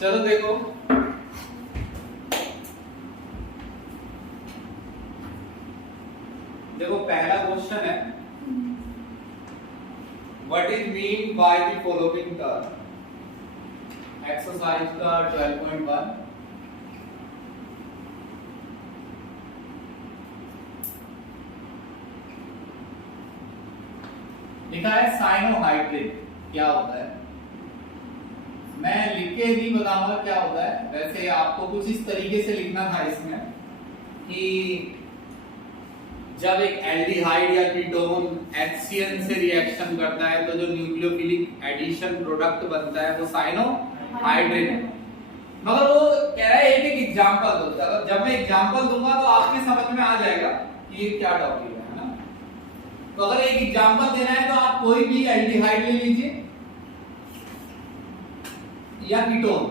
चलो देखो, पहला क्वेश्चन है, what is mean by the following term. Exercise का 12.1। लिखा है साइनोहाइड्रिन क्या होता है। मैं लिख के नहीं बताऊंगा क्या होता है, वैसे आपको कुछ इस तरीके से लिखना था इसमें कि जब एक एल्डिहाइड या कीटोन HCN से रिएक्शन करता है तो जो न्यूक्लियोफिलिक एडिशन प्रोडक्ट बनता है वो साइनोहाइड्रिन है। मगर वो कह रहा है एक एग्जांपल दो, जब मैं एग्जांपल दूंगा तो आपके समझ में आ जाएगा कि ये क्या टॉपिक है ना। तो अगर एक एग्जांपल देना है तो आप कोई भी एल्डिहाइड ले लीजिए या कीटोन।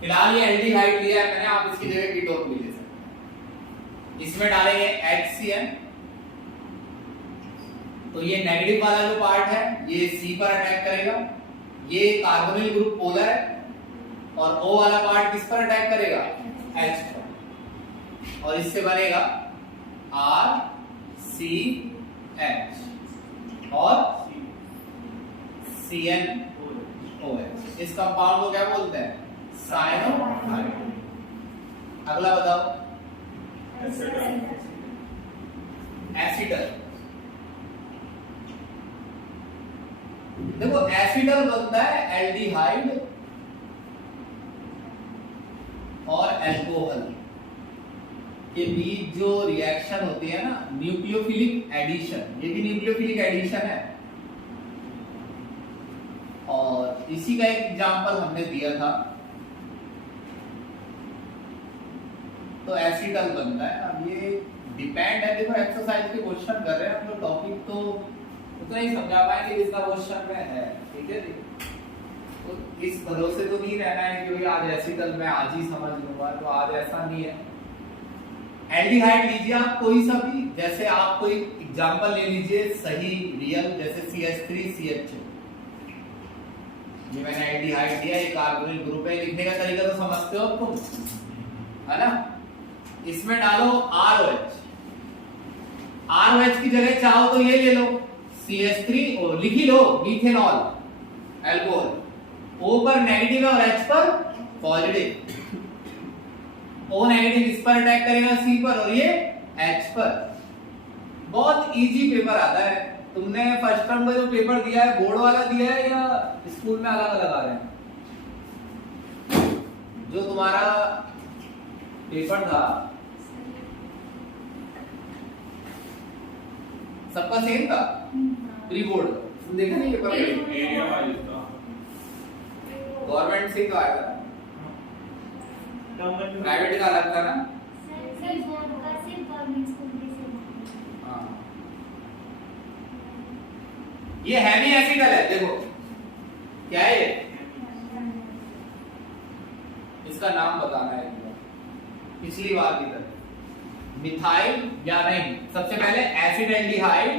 फिलहाल ये एल्डिहाइड लिया है मैंने, आप इसकी जगह कीटोन भी ले सकते हैं। इसमें डालेंगे HCN, तो ये नेगेटिव वाला जो पार्ट है ये C पर अटैक करेगा, ये कार्बोनिल ग्रुप पोलर है, और O वाला पार्ट किस पर अटैक करेगा, H पर, और इससे बनेगा RCH और CnOH। इस कंपाउंड को क्या बोलते हैं, साइनोहाइड्रिन। अगला बताओ, एसिटल। देखो एसिटल बनता है एल्डिहाइड और अल्कोहल के बीच जो रिएक्शन होती है ना, न्यूक्लियोफिलिक एडिशन, ये भी न्यूक्लियोफिलिक एडिशन है। और इसी का एक एग्जांपल हमने दिया था, तो एसिटल बनता है। अब ये डिपेंड है, देखो एक्सरसाइज के क्वेश्चन कर रहे हैं हम लोग, टॉपिक तो उतना ही समझा पाएंगे जितना क्वेश्चन में है, ठीक है। तो इस भरोसे तो नहीं रहना है कि भाई आज एसिटल मैं आज ही समझ लूंगा, तो आज ऐसा नहीं है। एल्डिहाइड लीजिए आप कोई सा भी, जैसे आप कोई एग्जांपल ले लीजिए सही रियल, जैसे CH3CH2। ये मैंने एल्डिहाइड दिया, ये कार्बोनिल ग्रुप है, लिखने का तरीका तो समझते हो तुम, है ना। इसमें डालो ROH, ROH की जगह चाहो तो ये ले लो CH3, और लिख ही लो मिथेनॉल अल्कोहल। O पर नेगेटिव है और H पर पॉजिटिव। O नेगेटिव इस पर अटैक करेगा C पर, और ये H पर। बहुत इजी पेपर आता है। तुमने फर्स्ट टर्म का जो पेपर दिया है बोर्ड वाला दिया है या स्कूल में अलग अलग आ रहे हैं? जो तुम्हारा पेपर था सबका सेम था, प्री बोर्ड तुम देखा नहीं पेपर? एरिया वाइज था, गवर्नमेंट से तो आया था, प्राइवेट का अलग था ना। हाँ, ये हैवी एसिडल है, देखो क्या है ये, इसका नाम बताना है पिछली बार की तरह। मिथाइल या नहीं, सबसे पहले acid aldehyde,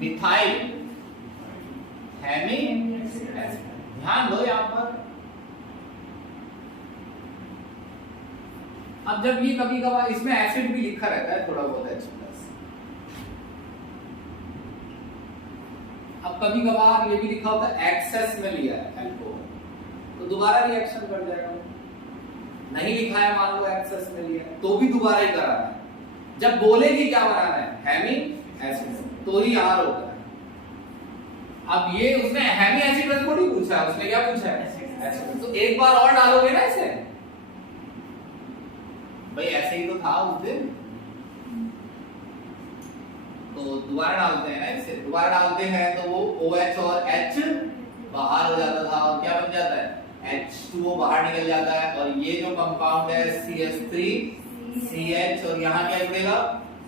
methyl hemi acid. ध्यान दो यहां पर। अब जब ये कभी कभार इसमें एसिड भी लिखा रहता है थोड़ा बहुत H+, अब कभी कभार ये भी लिखा होता है एक्सेस में लिया है अल्कोहल, तो दोबारा रिएक्शन कर जाएगा। नहीं लिखा है मान लो एक्सेस में लिया तो भी दोबारा ही कराना है। जब बोलेगी क्या बनाना है, हैमी एसिड, तो ही R होता है। अब ये उसने हैमी एसिड में थोड़ी पूछा है, उसने क्या पूछा है, एसिड। तो एक बार और डालोगे ना इसे, भाई ऐसे ही तो था उस दिन, तो दोबारा डालते हैं ना इसे। दोबारा डालते हैं तो वो OH और H बाहर हो जाता था, और क्या बन जाता है, H2O बाहर निकल जाता है। और ये जो कंपाउंड है CH3CH, और यहाँ क्या लिखेगा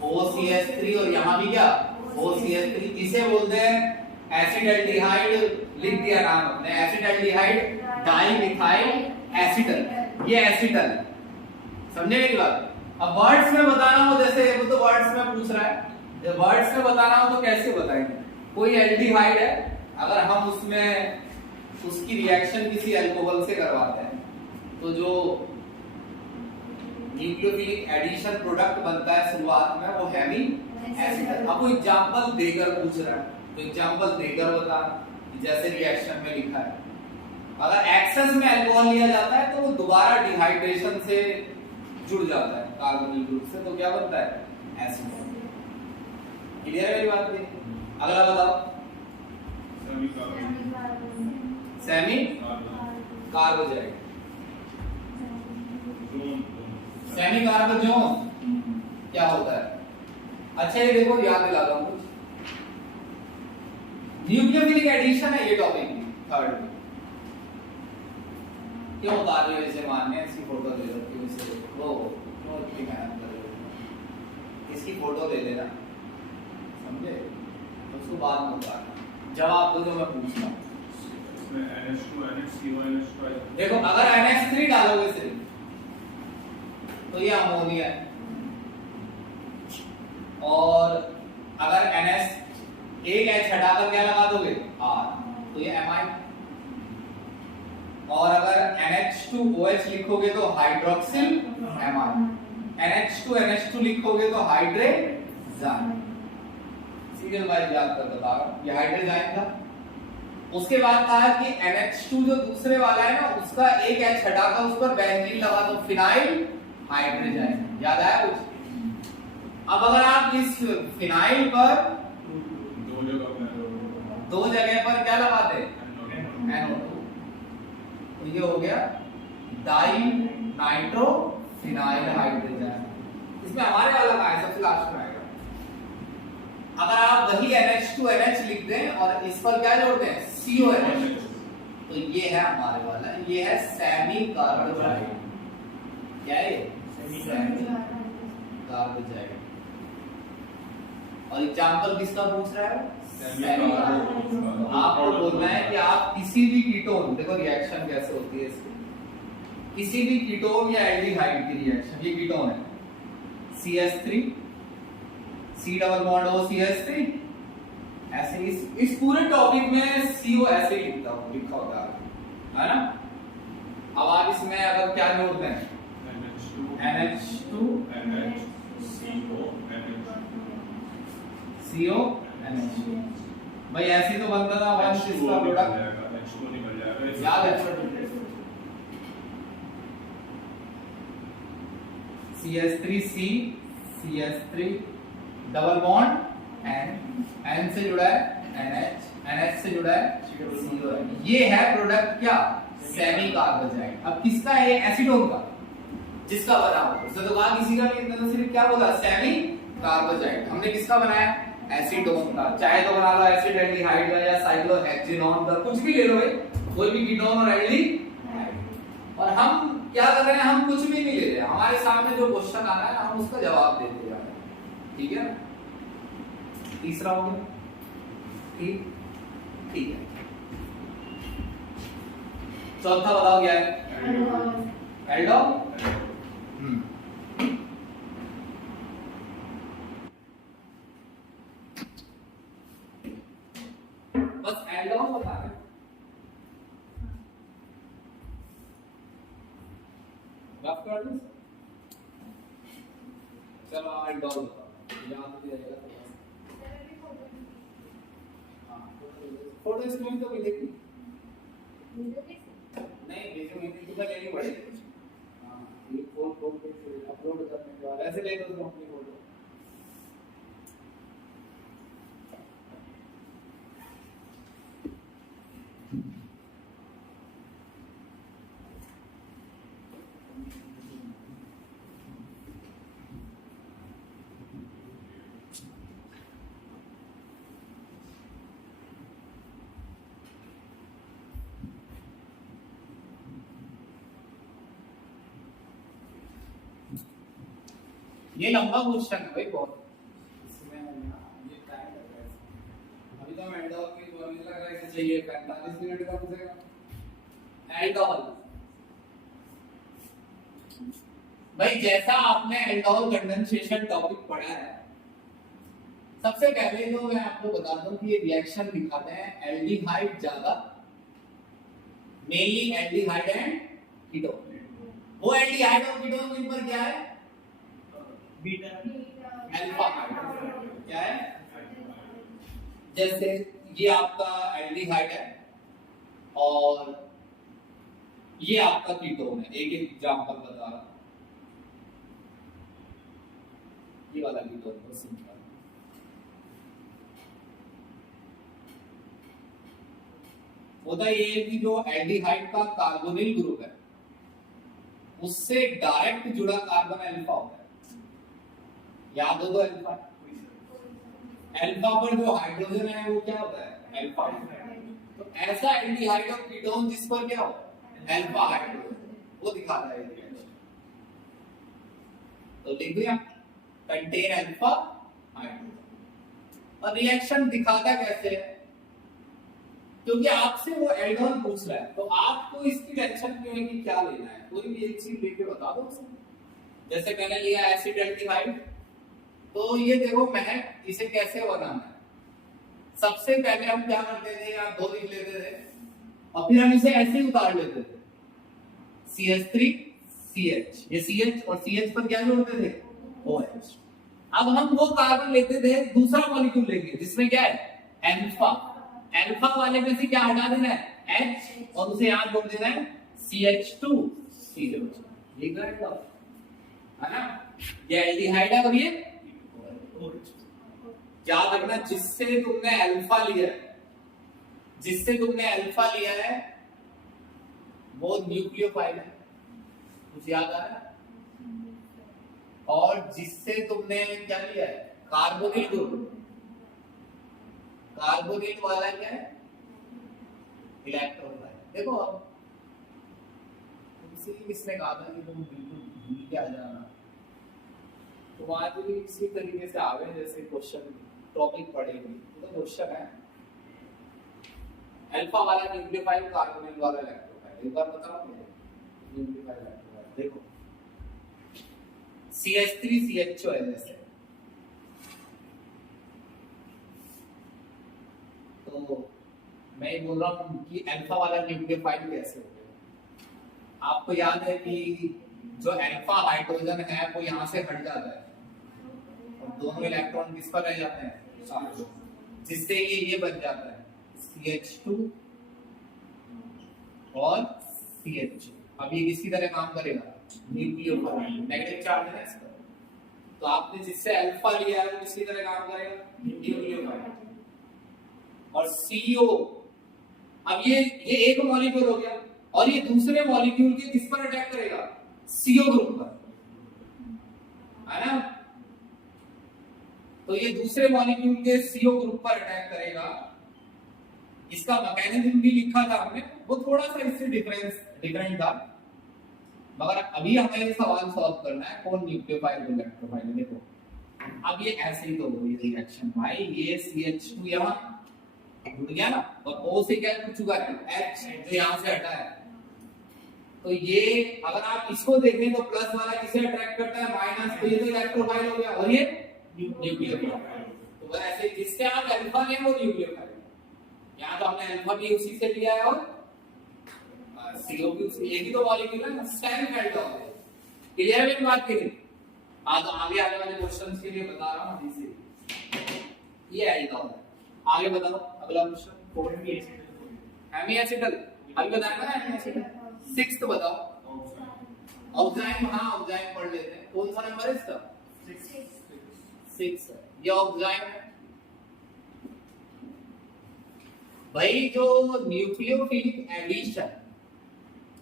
OCH3, और यहाँ भी क्या OCH3, इसे बोलते हैं एसिड एल्डिहाइड। लिख दिया नाम अपने, एसिड एल्डिहाइड डाइमिथाइल एसिटल, ये एसिटल। समझे मेरी बात? अब वर्ड्स में बताना हो, जैसे वो तो वर्ड्स में पूछ रहा है, जब वर्ड्स में बताना हो तो कैसे बताएंगे? कोई एल्डिहाइड है अगर हम उसमें उसकी रिएक्शन किसी अल्कोहल से करवाते हैं तो जो न्यूक्लियोफिलिक एडिशन प्रोडक्ट बनता है शुरुआत में वो हेवी एसिड। अब वो एग्जांपल देकर पूछ रहा है तो एग्जांपल देकर बता, जैसे रिएक्शन में लिखा है अगर एक्सेस में अल्कोहल लिया जाता है तो वो दोबारा डिहाइड्रेशन से जुड़ जाता है कार्बोनिल ग्रुप से, तो क्या बनता है एसिड। क्लियर है मेरी बात भी? अगला बताओ। सेमी कार्बोजाइड, सेमी कार्बोजोन क्या होता है? अच्छा ये देखो याद दिलाता हूं कुछ, न्यूक्लियोफिलिक एडिशन है ये टॉपिक थर्ड में। क्यों उतार रहे हो इसे? मानने इसकी फोटो ले लो, क्यों इसे वो क्यों इतनी मेहनत कर रहे हो? इसकी फोटो ले लेना, समझे? उसको बाद में उतारना, जवाब दो जो मैं पूछ रहा हूं। इसमें NH2 NH3 NH2 देखो अगर NH3 डालोगे सिर्फ तो ये अमोनिया है, और अगर NH एक H हटाकर क्या लगा दोगे R, तो ये एमाइन। और अगर NH2OH लिखोगे तो हाइड्रोक्सिल एमाइन, NH2NH2 लिखोगे तो हाइड्रेजाइन। सीरियल वाइज याद कर बता रहा हूं, ये हाइड्रेजाइन था। उसके बाद कहा कि NH2 जो दूसरे वाला है ना उसका एक H हटाकर उस पर बेंजीन लगा दो, फिनाइल हाइड्रोजाइन। याद आया कुछ? अब अगर आप इस फिनाइल पर दो जगह पर क्या लगाते NO2, तो ये हो गया डाई नाइट्रो फिनाइल हाइड्रोजाइन। इसमें हमारे वाला कहां है? सबसे लास्ट में आएगा। अगर आप वही NH2NH लिख दें और इस पर क्या जोड़ दें CONH, तो ये है हमारे वाला, ये है सेमी कार्बोजाइड। क्या है ये? सेमी कार्बोजाइड। और एग्जांपल किसका पूछ रहा है? सेमी कार्बोजाइड। आपको बोलना है कि आप किसी भी कीटोन, देखो रिएक्शन कैसे होती है इसकी, किसी भी कीटोन या एल्डिहाइड की रिएक्शन, ये कीटोन है CH3 C double bond O CH3, ऐसे इस पूरे टॉपिक में CO ऐसे ही लिखा होता है ना। अब आप इसमें अगर क्या जोड़ दें NH2 CO NH2, भाई ऐसे तो बनता था वन इसका प्रोडक्ट, याद है? CH3C CH3 double bond N से जुड़ा है NH, NH से जुड़ा है COH। ये है प्रोडक्ट क्या? सेमी कार्बोजाइड। अब किसका है? एसीटोन का, जिसका बना हो उसने तो कहा किसी का नहीं, इतना तो सिर्फ क्या बोला सेमी कार्बोजाइड। हमने किसका बनाया? एसीटोन का। चाहे तो बना लो एसिड एल्डिहाइड का या साइक्लोहेक्सिनोन का, कुछ भी ले लो भाई, कोई भी कीटोन और एल्डिहाइड। और हम क्या कर रहे हैं? हम कुछ भी नहीं ले रहे, हमारे सामने जो क्वेश्चन आ रहा है हम उसका जवाब देते जा रहे हैं। ठीक है, तीसरा हो गया। ठीक ठीक है, चौथा बताओ क्या है? एल्डोल। बस एल्डोल बता रहे, रफ कर दो। चलो एल्डोल बताओ, याद भी रहेगा। फोटो स्क्रीन तो मिलेगी नहीं, भेजूंगी तुम्हें लेनी पड़ेगी। हाँ, ये फोन पे अपलोड करने के बाद ऐसे ले लो तुम अपनी फोटो। ये लंबा क्वेश्चन है भाई बहुत, इसमें ये टाइम लग रहा है। अभी तो एल्डोल की जो मुझे लग रहा है कि चाहिए 45 मिनट का कम से कम। एल्डोल भाई, जैसा आपने एल्डोल कंडेंसेशन टॉपिक पढ़ा है सबसे पहले जो मैं आपको बताता हूँ कि ये रिएक्शन दिखाते हैं एल्डिहाइड ज्यादा, मेनली एल्डिहाइड एंड कीटोन। वो एल्डिहाइड और कीटोन के ऊपर क्या है? Beta alpha hydrogen. क्या है? जैसे ये आपका एल्डिहाइड है और ये आपका कीटोन है। एक एक एग्जांपल बता रहा हूं। ये वाला कीटोन को सिंपल होता ये है कि जो एल्डिहाइड का कार्बोनिल ग्रुप है उससे डायरेक्ट जुड़ा कार्बन अल्फा होता है। याद हो तो अल्फा, अल्फा पर जो हाइड्रोजन है वो क्या होता है? अल्फा। तो ऐसा एल्डिहाइड और कीटोन जिस पर क्या होता है? अल्फा हाइड्रोजन, वो दिखाता है ये। तो लिख दिया कंटेन अल्फा हाइड्रोजन। और रिएक्शन दिखाता कैसे है? क्योंकि आपसे वो एल्डोन पूछ रहा है तो आपको इसकी टेंशन क्यों है कि क्या लेना है? कोई भी एक चीज लेके बता दो उसे। जैसे मैंने लिया एसिड एल्डिहाइड, तो ये देखो मैं इसे कैसे बनाना है। सबसे पहले हम क्या करते थे, आप दो लिख लेते थे और फिर हम इसे ऐसे ही उतार लेते थे, CH3CH। ये CH और CH पर क्या जोड़ते थे? OH। अब हम वो कार्बन लेते थे, दूसरा मॉलिक्यूल लेंगे जिसमें क्या है? अल्फा। अल्फा वाले में से क्या हटा देना है? H, और उसे यहां जोड़ देना है CH2CH। ये करेगा है ना? ये एल्डिहाइड है और ये याद रखना, जिससे तुमने अल्फा लिया है, जिससे तुमने अल्फा लिया है वो न्यूक्लियोफाइल है, कुछ याद आ रहा है? और जिससे तुमने क्या लिया है? कार्बोनिल ग्रुप, कार्बोनिल वाला क्या है? इलेक्ट्रोफाइल। देखो अब इसीलिए इसने कहा था कि तुम बिल्कुल भूल के आ जाना, तो आज भी इसी तरीके से आवे जैसे क्वेश्चन टॉपिक पढ़ेगी तो क्वेश्चन है अल्फा वाला न्यूक्लियोफाइल, कार्बोनिल वाला इलेक्ट्रोफाइल। एक बार बताओ न्यूक्लियोफाइल इलेक्ट्रोफाइल। देखो CH3CHO है जैसे, तो मैं बोल रहा हूं कि अल्फा वाला न्यूक्लियोफाइल कैसे हो गया। आपको याद है कि जो अल्फा हाइड्रोजन है वो यहां से हट जाता है और दोनों इलेक्ट्रॉन किस पर रह जाते हैं? साथ, जिससे ये बन जाता है CH2 और CH। अब ये किसकी तरह काम करेगा? न्यूक्लियोफाइल, नेगेटिव चार्ज है इसका। तो आपने जिससे अल्फा लिया है वो किसकी तरह काम करेगा? न्यूक्लियोफाइल। और CO, अब ये एक मॉलिक्यूल हो गया और ये दूसरे मॉलिक्यूल के किस पर अटैक करेगा? CO ग्रुप पर, है ना? तो ये दूसरे मॉलिक्यूल के CO ग्रुप पर अटैक करेगा। इसका मैकेनिज्म भी लिखा था हमने, वो थोड़ा सा इससे डिफरेंट था, मगर अभी हमें सवाल सॉल्व करना है कौन न्यूक्लियोफाइल और इलेक्ट्रोफाइल। देखो अब ये ऐसे ही तो हो गई रिएक्शन भाई, ये CH2 यहां जुड़ गया ना और O से क्या जुड़ चुका है? H, जो यहां से हटा है। तो ये अगर आप इसको देखें तो प्लस वाला किसे अट्रैक्ट करता है? माइनस। तो ये तो इलेक्ट्रोफाइल हो गया और ये न्यूक्लियोफाइल। तो ऐसे जिससे आप अल्फा लें वो न्यूक्लियोफाइल, यहां तो हमने अल्फा भी उसी से लिया है और CO भी उसी, एक ही तो मॉलिक्यूल है ना, स्टैंड फैल्ट हो गया। क्लियर है बात की नहीं? तो आगे आने वाले क्वेश्चंस के लिए बता रहा हूं अभी से। ये आएगा, आगे बताओ अगला क्वेश्चन। एमी एसिटल अभी बताया ना, एमी एसिटल। 6th बताओ। ऑक्साइड, हां ऑक्साइड पढ़ लेते हैं। कौन सा नंबर है इसका? 6 है। ये ऑक्साइड है भाई। जो न्यूक्लियोफिलिक एडिशन,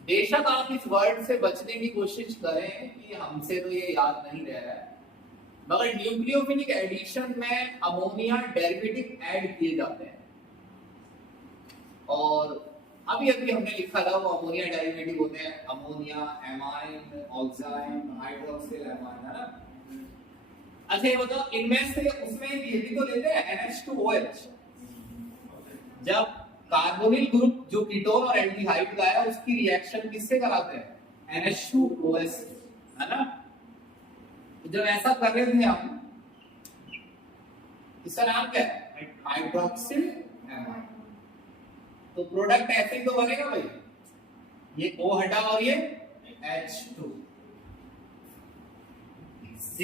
बेशक आप इस वर्ड से बचने की कोशिश करें कि हमसे तो ये याद नहीं रह रहा है, मगर न्यूक्लियोफिलिक एडिशन में अमोनिया डेरिवेटिव ऐड किए जाते हैं और अभी हमने लिखा था वो अमोनिया डेरिवेटिव होते हैं अमोनिया, एमाइन, ऑक्साइन, हाइड्रोक्सिल एमाइन, है ना? अच्छा ये बताओ इनमें से उसमें ये भी तो लेते हैं NH2OH। जब कार्बोनिल ग्रुप जो कीटोन और एल्डिहाइड का है उसकी रिएक्शन किससे कराते हैं? NH2OH, है ना? जब ऐसा कर रहे थे हम इसका नाम क्या है? Hydroxyl amide. तो प्रोडक्ट ऐसे ही तो बनेगा भाई, ये O हटा और ये H2, C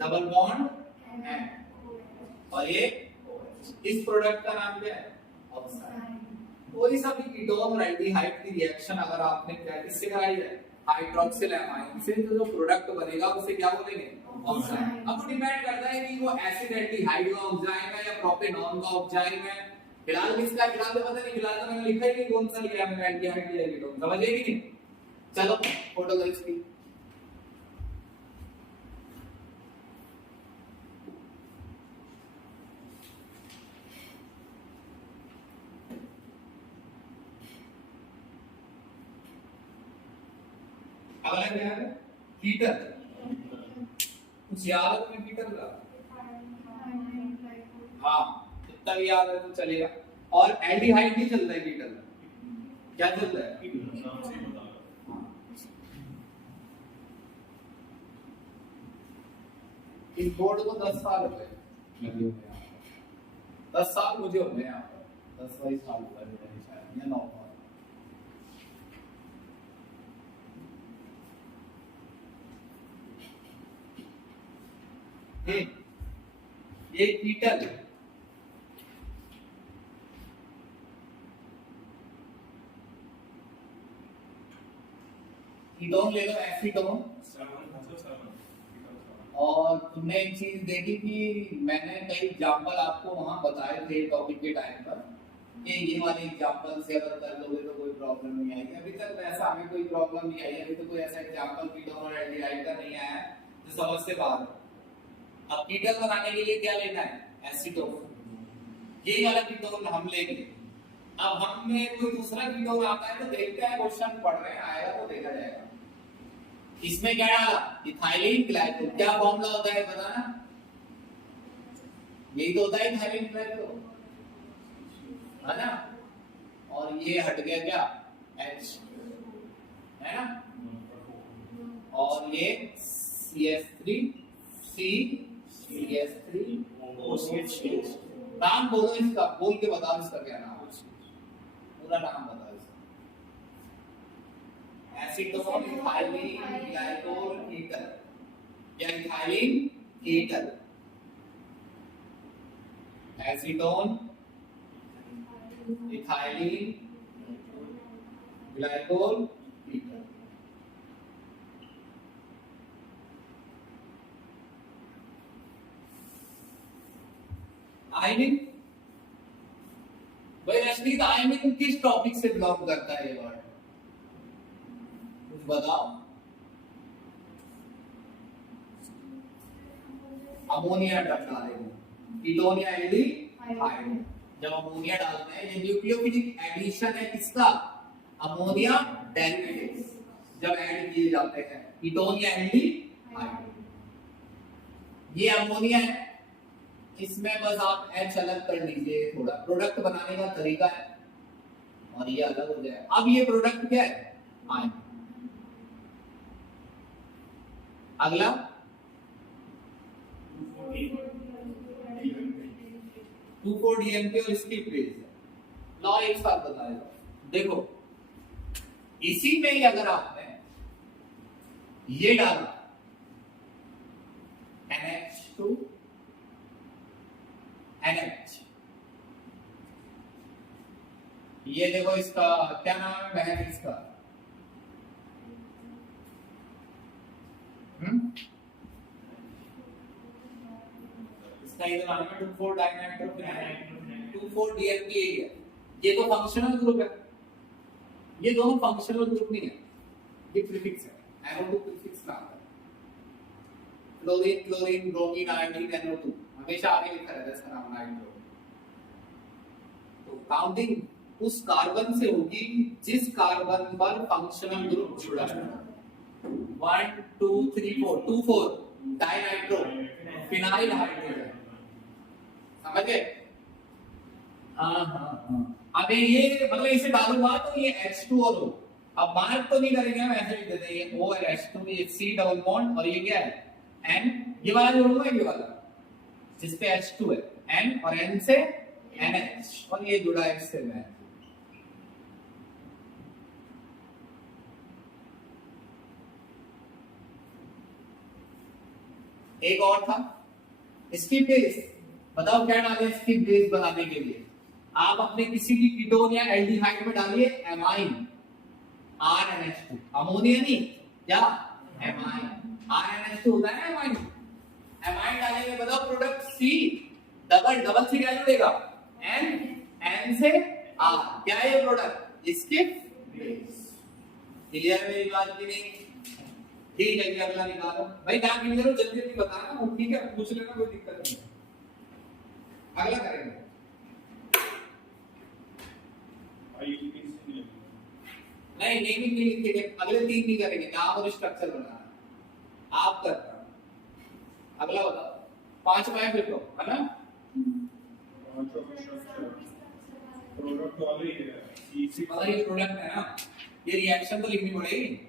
double bond N, और ये इस प्रोडक्ट का नाम क्या है? ऑक्साइड। वही सब कीटोन और एल्डिहाइड की रिएक्शन अगर आपने क्या किससे कराई है? हाइड्रोक्सिल एमाइड से, तो जो प्रोडक्ट बनेगा उसे क्या बोलेंगे? ऑक्साइड। अब वो डिपेंड करता है कि वो एसिड एल्डिहाइड का ऑफ जाएगा या प्रोपेनॉन का ऑफ जाएगा। फिलहाल किसका? फिलहाल तो पता नहीं, फिलहाल तो मैंने लिखा ही नहीं कौन सा लिया है, एल्डिहाइड या कीटोन, समझे कि नहीं? चलो फोटोग्राफ्स की अगला क्या है? कीटन। कुछ याद है तुम्हें कीटन का? हाँ, इतना भी याद है तो चलेगा। और एल्डिहाइड भी चलता है कीटन, क्या चलता है? इस बोर्ड को 10 साल हो गए लगे हुए यहाँ पर। 10 साल मुझे हो गए यहाँ पर, 10-22 साल हो गए मुझे शायद, या 9 साल। ये कीटन कीटोन ले लो, एसीटोन। और तुमने एक चीज देखी कि मैंने कई एग्जांपल आपको वहां बताए थे टॉपिक के टाइम पर, कि ये वाले एग्जांपल से अगर कर लोगे तो कोई प्रॉब्लम नहीं आएगी। अभी तक ऐसा हमें कोई प्रॉब्लम नहीं आई, अभी तो कोई ऐसा एग्जांपल कीटोन और एल्डिहाइड का नहीं आया है जो समझ से बाहर है। अब कीटोन बनाने के लिए क्या लेना है? एसीटोन। यही वाला कीटोन हम लेंगे। अब हम में कोई दूसरा कीटोन आता है तो देखते हैं, क्वेश्चन पढ़ रहे हैं, आएगा तो देखा जाएगा। इसमें क्या डाला? Ethylene glycol. क्या फॉर्मूला होता है बताना? यही तो होता है इथाइलिन ग्लाइकोल, है ना? और ये हट गया क्या? H, है ना? और ये CH3 CH3 OCH। नाम बोलो इसका, बोल के बताओ इसका क्या नाम है, पूरा नाम बताओ इसका। एसीटोन इथाइलिन ग्लाइकोल कीटन या ethylene ketone. Acetone ethylene glycol ketone. आयनिन भाई, रश्मि आयनिन किस टॉपिक से बिलोंग करता है ये वर्ड? कुछ बताओ। अमोनिया डालेंगे, कीटोन या एल्डिहाइड। जब अमोनिया डालते हैं, ये न्यूक्लियोफिलिक एडिशन है किसका? अमोनिया डेरिवेटिव्स जब ऐड किए जाते हैं, कीटोन या एल्डिहाइड। ये अमोनिया है, इसमें बस आप H अलग कर लीजिए, थोड़ा प्रोडक्ट बनाने का तरीका है और ये अलग हो जाए। अब ये प्रोडक्ट क्या है? आयन। अगला 2,4-DNP और इसकी बेस लॉ एक साथ बताएगा। देखो इसी में ही अगर आपने ये डाला NH2 NH, ये देखो इसका क्या नाम है बहन इसका? इसका ये नाम है 2,4-डाइनाइट्रोफिनाइल, 2,4-DNP है। ये तो फंक्शनल ग्रुप है, ये दोनों फंक्शनल ग्रुप नहीं है, ये प्रीफिक्स है। NO2 प्रीफिक्स नाम है। Chlorine chlorine bromine iodine NO2 हमेशा आगे लिखा रहता है, इसका नाम नाइट्रो। तो काउंटिंग उस कार्बन से होगी जिस कार्बन पर फंक्शनल ग्रुप जुड़ा है। 1 2 3 4 2,4 डाइनाइट्रो फिनाइल हाइड्रोजन, समझ गए? हाँ। अबे ये मतलब इसे डालूंगा तो ये H2O। अब मार्क तो नहीं करेंगे हम, ऐसे लिख देते हैं ये O है H2, ये C डबल बॉन्ड और ये क्या है N। ये वाला जोड़ूंगा, ये वाला जिसपे H2 है, N और N से NH और ये जुड़ा है इससे में। एक और था स्किप बेस। बताओ क्या डालें स्किप बेस बनाने के लिए? आप अपने किसी भी कीटोन या एल्डिहाइड में डालिए एमाइन RNH2, अमोनिया नहीं क्या, एमाइन RNH2 होता है ना एमाइन। एमाइन डालेंगे, बताओ प्रोडक्ट C डबल C क्या जुड़ेगा, N से R, क्या है ये प्रोडक्ट, स्किप बेस। क्लियर मेरी बात की नहीं? ठीक है, अगला निकालो भाई, नाम क्लियर हो, जल्दी जल्दी बताना, वो ठीक है, पूछ लेना, कोई दिक्कत नहीं है। अगला करेंगे नहीं नेमिंग नहीं लिखेंगे, अगले 3 नहीं करेंगे, नाम और स्ट्रक्चर बनाना आप करना। अगला बताओ 5 5 लिखो है ना, प्रोडक्ट वाले ही है, अगर ये प्रोडक्ट है ना, ये रिएक्शन तो लिखनी पड़ेगी।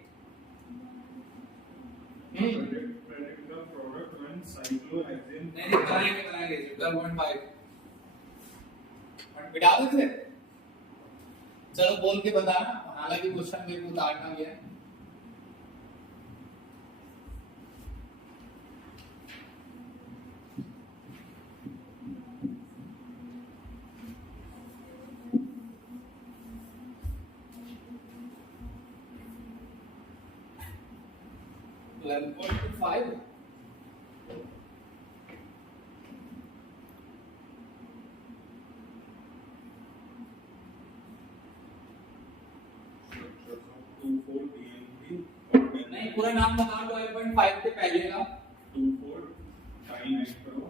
predict the product when cyclohexane नहीं कराएंगे 12.5 बिठा देते। चलो बोल के बताना, हालांकि क्वेश्चन मेरे को उतारना भी है। नहीं पूरा नाम बताओ, 12.5 के पहले का 2,4 डाइनाइट्रो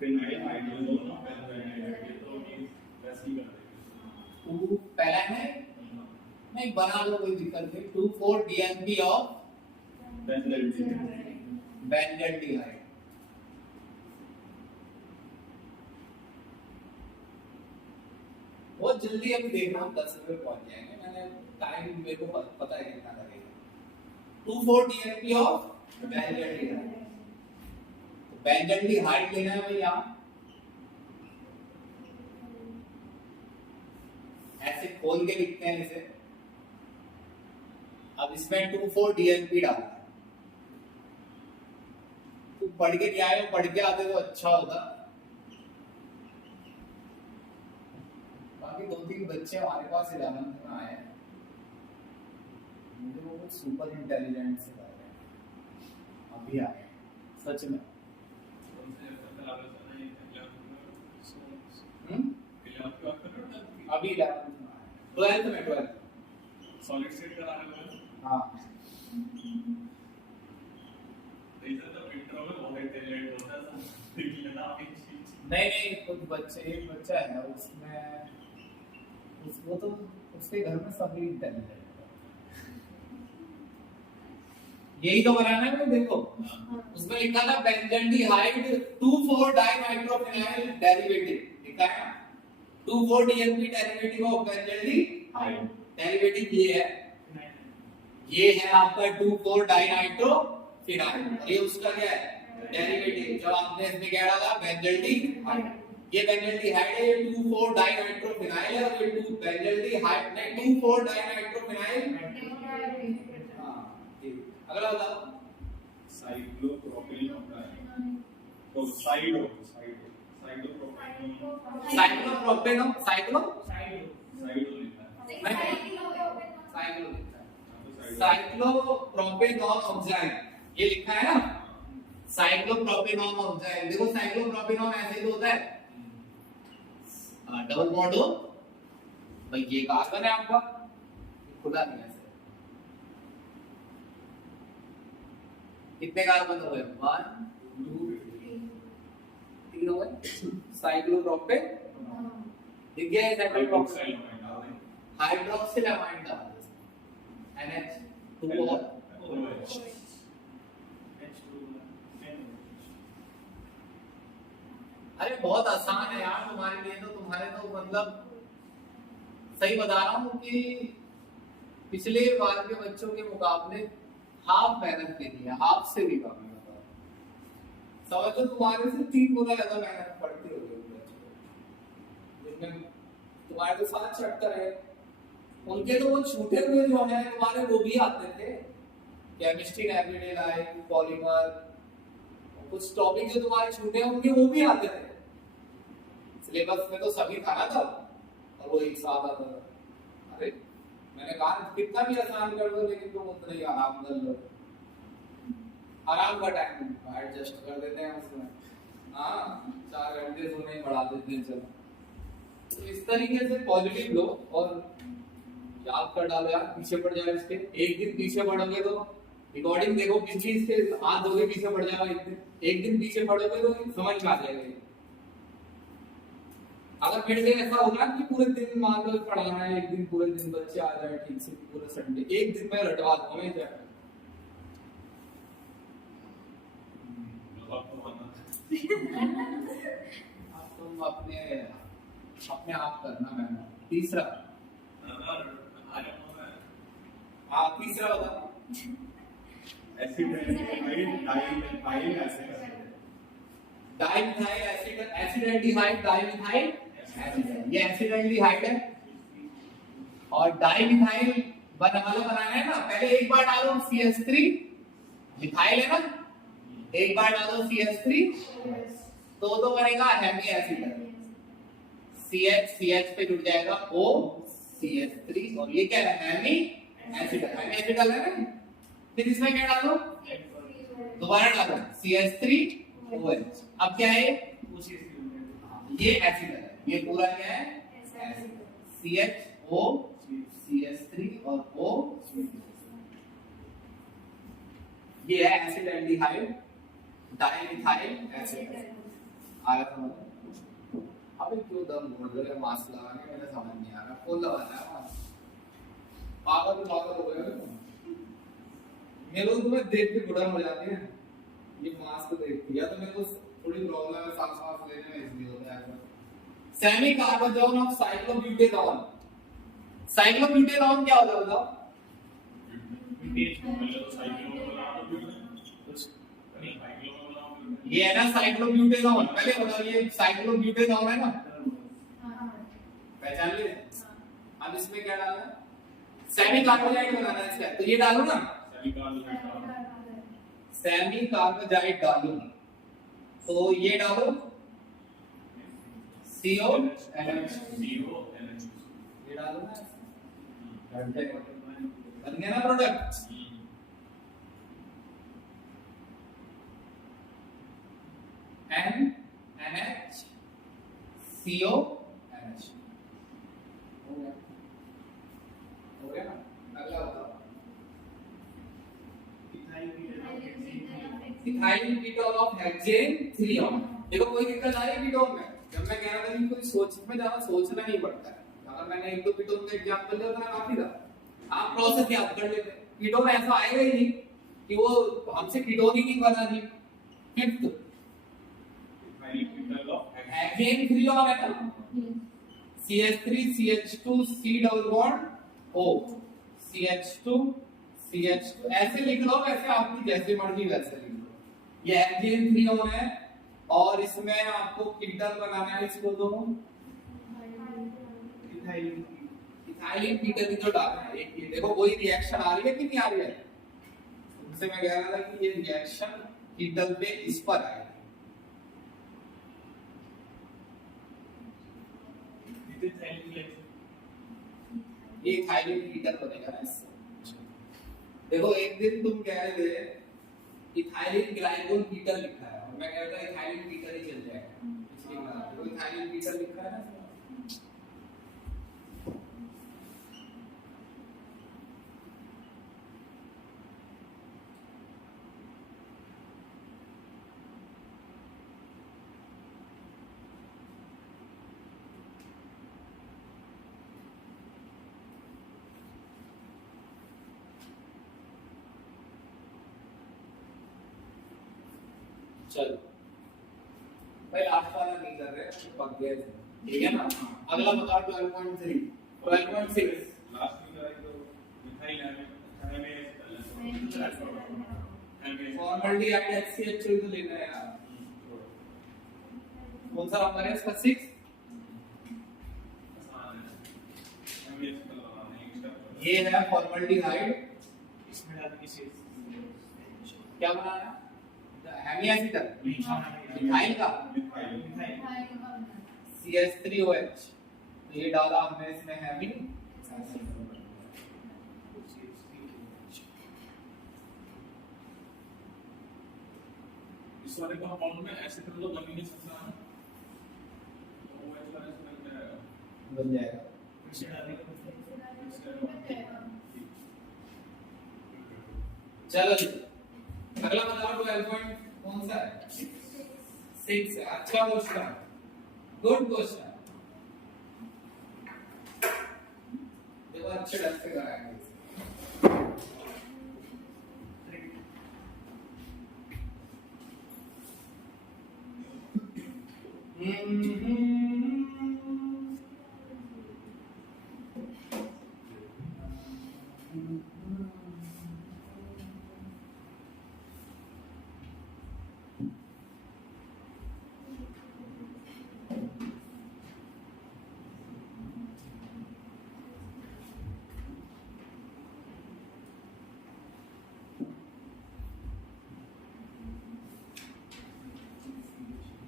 फिनाइल हाइड्रोजन और बेंजोइक, तो ये वैसे ही कर देंगे। 2 पहला है नहीं, बना लो कोई दिक्कत नहीं। 2,4 DNP ऑफ बेंजल्डिहाइड। बहुत जल्दी अभी देखना, 10 रुपए पहुंच जाएंगे, मैंने टाइम मेरे को पता है कितना लगेगा। 2,4 DNP ऑफ बेंजल्डिहाइड, बेंजल्डिहाइड लेना है भाई, यहाँ ऐसे खोल के लिखते हैं इसे। अब इसमें 2,4 DNP डालना है, तो पढ़ के क्या है, पढ़ के आते तो अच्छा होता। बाकी 2-3 बच्चे हमारे पास 11th में आए हैं, मुझे वो कुछ सुपर इंटेलिजेंट से लग रहे हैं, अभी आए सच में। अभी 11th में आए, 12th सॉलिड स्टेट करा रहे हो। हाँ इधर तो इंट्रो में बहुत इंटेलिजेंट होता है, देख लेना आप एक चीज। नहीं कुछ बच्चे, एक बच्चा है उसमें, उसको तो उसके घर में सभी इंटेलिजेंट है। यही तो बनाना है मुझे, देखो उसमें लिखा था बेंजल्डिहाइड 2,4 डाइनाइट्रोफिनाइल डेरिवेटिव, लिखा है ना 2,4 DNP derivative of benzaldehyde. Derivative ये है आपका 2,4 डाइनाइट्रोफिनाइल, और ये उसका क्या है, डेरिवेटिव। जब आपने इसमें क्या डाला, बेंजल्डिहाइड, ये बेंजल्डिहाइड है, ये 2,4 डाइनाइट्रोफिनाइल है, और ये 2 बेंजल्डिहाइड नहीं 2,4 डाइनाइट्रोफिनाइल। हां ठीक, अगला बताओ साइक्लोप्रोपेन होता है, तो साइक्लोप्रोपेन साइक्लोप्रोपेनॉन ऑक्साइड, ये लिखा है ना साइक्लोप्रोपेनॉन ऑक्साइड। देखो साइक्लोप्रोपेनॉन ऐसे तो होता है, डबल बॉन्ड हो भाई, ये कार्बन है आपका, खुला नहीं ऐसे। कितने कार्बन हो गए, 1 2 3 हो गए। साइक्लोप्रोपेन दिख गया है, साइक्लोप्रोपेन हाइड्रोक्सिल अमाइड डाल NH2 और अरे बहुत आसान है यार तुम्हारे लिए, तो तुम्हारे तो मतलब सही बता रहा हूँ कि पिछले बार के बच्चों के मुकाबले हाफ मेहनत के लिए, हाफ से भी कम है, समझ लो तुम्हारे से 3 गुना ज्यादा मेहनत पड़ती होगी जिनमें तुम्हारे तो 7 चैप्टर है, उनके तो वो छूटे हुए जो है तुम्हारे वो भी आते थे, केमिस्ट्री, एवरीडे लाइफ, पॉलीमर, कुछ टॉपिक जो तुम्हारे छूटे हैं उनके वो भी आते थे। सिलेबस में तो सभी था ना तब, और वो एक साथ आता था। अरे मैंने कहा कितना भी आसान कर दो लेकिन तुम उतना ही आराम कर लो, आराम का टाइम एडजस्ट कर देते हैं उसमें। हाँ 4 घंटे सोने ही बढ़ा देते हैं। चलो तो इस तरीके से पॉजिटिव लो और याद कर डालो यार, पीछे पड़ जाओ इसके। एक दिन पीछे पढ़ोगे तो रिकॉर्डिंग देखो पिछली, इसके हाथ धोके पीछे पड़ जाओ एक दिन पीछे पढ़ोगे तो समझ में आ जाएगा। अगर मेरे से ऐसा होगा कि पूरे दिन मान लो पढ़ाना है, एक दिन पूरे दिन बच्चे आ जाए ठीक से पूरे संडे, एक दिन में रटवा दूंगा मैं जाए। अब तुम अपने आप करना मैम। तीसरा तीसरा बता। डाइमिथाइल एसिड, एसिडल्डिहाइड, डाइमिथाइल एसिड, ये एसिडल्डिहाइड है। और डाइमिथाइल बनाना है ना, पहले एक बार डालो CH3, मिथाइल है ना, एक बार डालो CH3 तो बनेगा हेमी एसिड, CH पे जुड़ जाएगा O CH3, और ये क्या है हेमी एसिड, हेमी एसिड डाला है ना। फिर इसमें क्या डालो, दोबारा डालो CH3 OH। अब क्या है ये एसिड है, ये पूरा क्या है CHO CH3 और O, ये है एसिडल्डिहाइड डाइमिथाइल एसिड। आया समझ? अबे क्यों दम घोल रहे हैं मास्क लगा के, मुझे समझ नहीं आ रहा। कौन लगाना है मास्क? पागल हो गए हो। मेरे को तुम्हें देख के गुड़न हो जाती है ये मास्क देख के, या तो मेरे को थोड़ी प्रॉब्लम है सांस लेने में इसलिए होता है। Semicarbazone of cyclobutanol. Cyclobutanol क्या होता है बताओ? ये है ना साइक्लोब्यूटेनॉल, पहले बताओ ये साइक्लोब्यूटेनॉल है ना, पहचान लिए। अब इसमें क्या डालना है, सेमी कार्बोजाइड बनाना है इसका, तो ये डालो ना सेमी कार्बोजाइड डालो, तो ये डालो CONH, ये डालो ना, बन गया ना प्रोडक्ट। NH CONH हो गया ना। अगला बताओ इथाइल कीटोन ऑफ हेक्सेन 3-ऑन। देखो कोई दिक्कत आ रही है कीटोन में? जब मैं कह रहा था कि कोई सोच में ज्यादा सोचना नहीं पड़ता है, अगर मैंने 1-2 कीटोन का एग्जांपल दिया तो काफी था, आप प्रोसेस याद कर लेते। कीटोन ऐसा आएगा ही नहीं कि वो हमसे कीटोन ही नहीं बना दी। फिफ्थ हेक्सेन 3-ऑन है ना, CH3 CH2 C double bond O CH2 CH2 ऐसे लिख लो, वैसे आपकी जैसे मर्जी वैसे लिख लो। ये हेक्सेन 3-ऑन है और इसमें आपको कीटन बनाना है, इसको दो इथाइलिन कीटन जो डालना है। एक देखो कोई रिएक्शन आ रही है कि नहीं आ रही है, उससे मैं कह रहा था कि ये रिएक्शन कीटन पे इस पर आएगी। ये इथाइलिन कीटन बनेगा ना इससे। देखो एक दिन तुम कह रहे थे इथाइलिन ग्लाइकोल कीटन लिखा है, और मैं कह रहा था इथाइलिन कीटन ही चल जाएगा, इसलिए तो इथाइलिन कीटन लिखा है ना। चलो भाई लास्ट वाला नहीं कर रहे, पक गए ठीक है ना। अगला बताओ 12.3 12.6 लास्ट में करा तो मिथाइल फॉर्मल्डिहाइड HCl तो लेना है यार। कौन सा नंबर है इसका 6? ये है फॉर्मल्डिहाइड, इसमें डालने की चीज क्या बनाना है हेमिएसिटल मिथाइल का CH3OH, तो ये डाला हमने इसमें हेमी। इस वाले को हम मालूम है ऐसे तो बन ही नहीं सकता है, तो वो ऐसा ऐसा बन जाएगा। इसे डालने का चलो जी, अगला बताओ 12 पॉइंट कौन सा है? 6 है। अच्छा क्वेश्चन, गुड क्वेश्चन, देखो अच्छे ढंग से कराएंगे।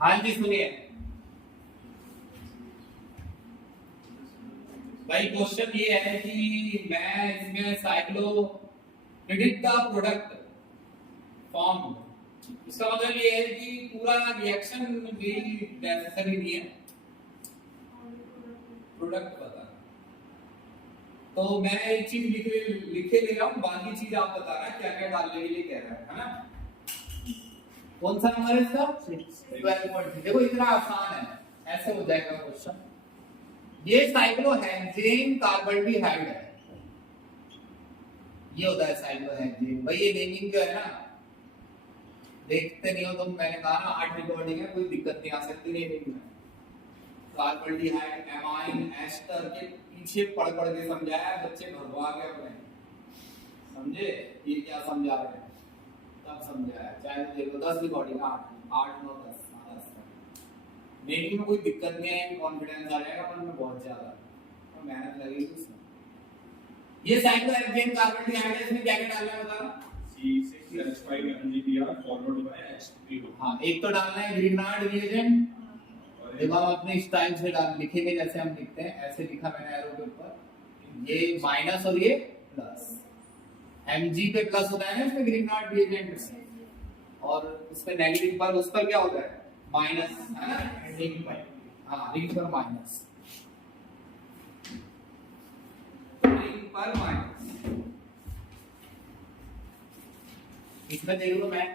हाँ जी सुनिए भाई, क्वेश्चन ये है कि मैं इसमें साइक्लोप्रोडिक का प्रोडक्ट फॉर्म, इसका मतलब ये है कि पूरा रिएक्शन भी नेसेसरी नहीं है, प्रोडक्ट बता। तो मैं एक चीज लिखे ले रहा हूँ, बाकी चीज आप बता रहे हैं क्या क्या डालने के लिए कह रहे हैं, है ना? कौन सा नंबर है इसका? 12.3। देखो इतना आसान है, ऐसे हो जाएगा क्वेश्चन। ये साइक्लोहेक्सेन कार्बल्डिहाइड है, ये होता है साइक्लोहेक्सेन। भाई ये नेमिंग जो है ना, देखते नहीं हो तुम, मैंने कहा ना 8 रिकॉर्डिंग है, कोई दिक्कत नहीं आ सकती नेमिंग में। कार्बल्डिहाइड एमाइन एस्टर के पीछे पढ़ के समझाया बच्चे, भरवा के अपने समझे ये क्या समझा रहे हैं, तब समझाया। चाहे तो देखो 10 रिकॉर्डिंग, 8 9 10 नेमिंग में कोई दिक्कत नहीं है, कॉन्फिडेंस आ जाएगा मन में बहुत ज्यादा, और मेहनत लगेगी उसमें। ये साइक्लोहेक्सेन कार्बल्डिहाइड है, इसमें क्या क्या डालना है बता? C6H5 MgBr forward bye H3O। हाँ, एक तो डालना है ग्रीनार्ड रिएजेंट, देखो हम अपने स्टाइल से लिखेंगे जैसे हम लिखते हैं, ऐसे लिखा मैंने एरो के ऊपर, ये माइनस और ये प्लस। Mg पे प्लस होता है ना इसमें ग्रीनार्ड रिएजेंट में, और उसपे नेगेटिव पर उस पर क्या होता है माइनस, है ना? रिंग पर, हाँ रिंग पर माइनस, रिंग पर माइनस। इसमें देख लो मैं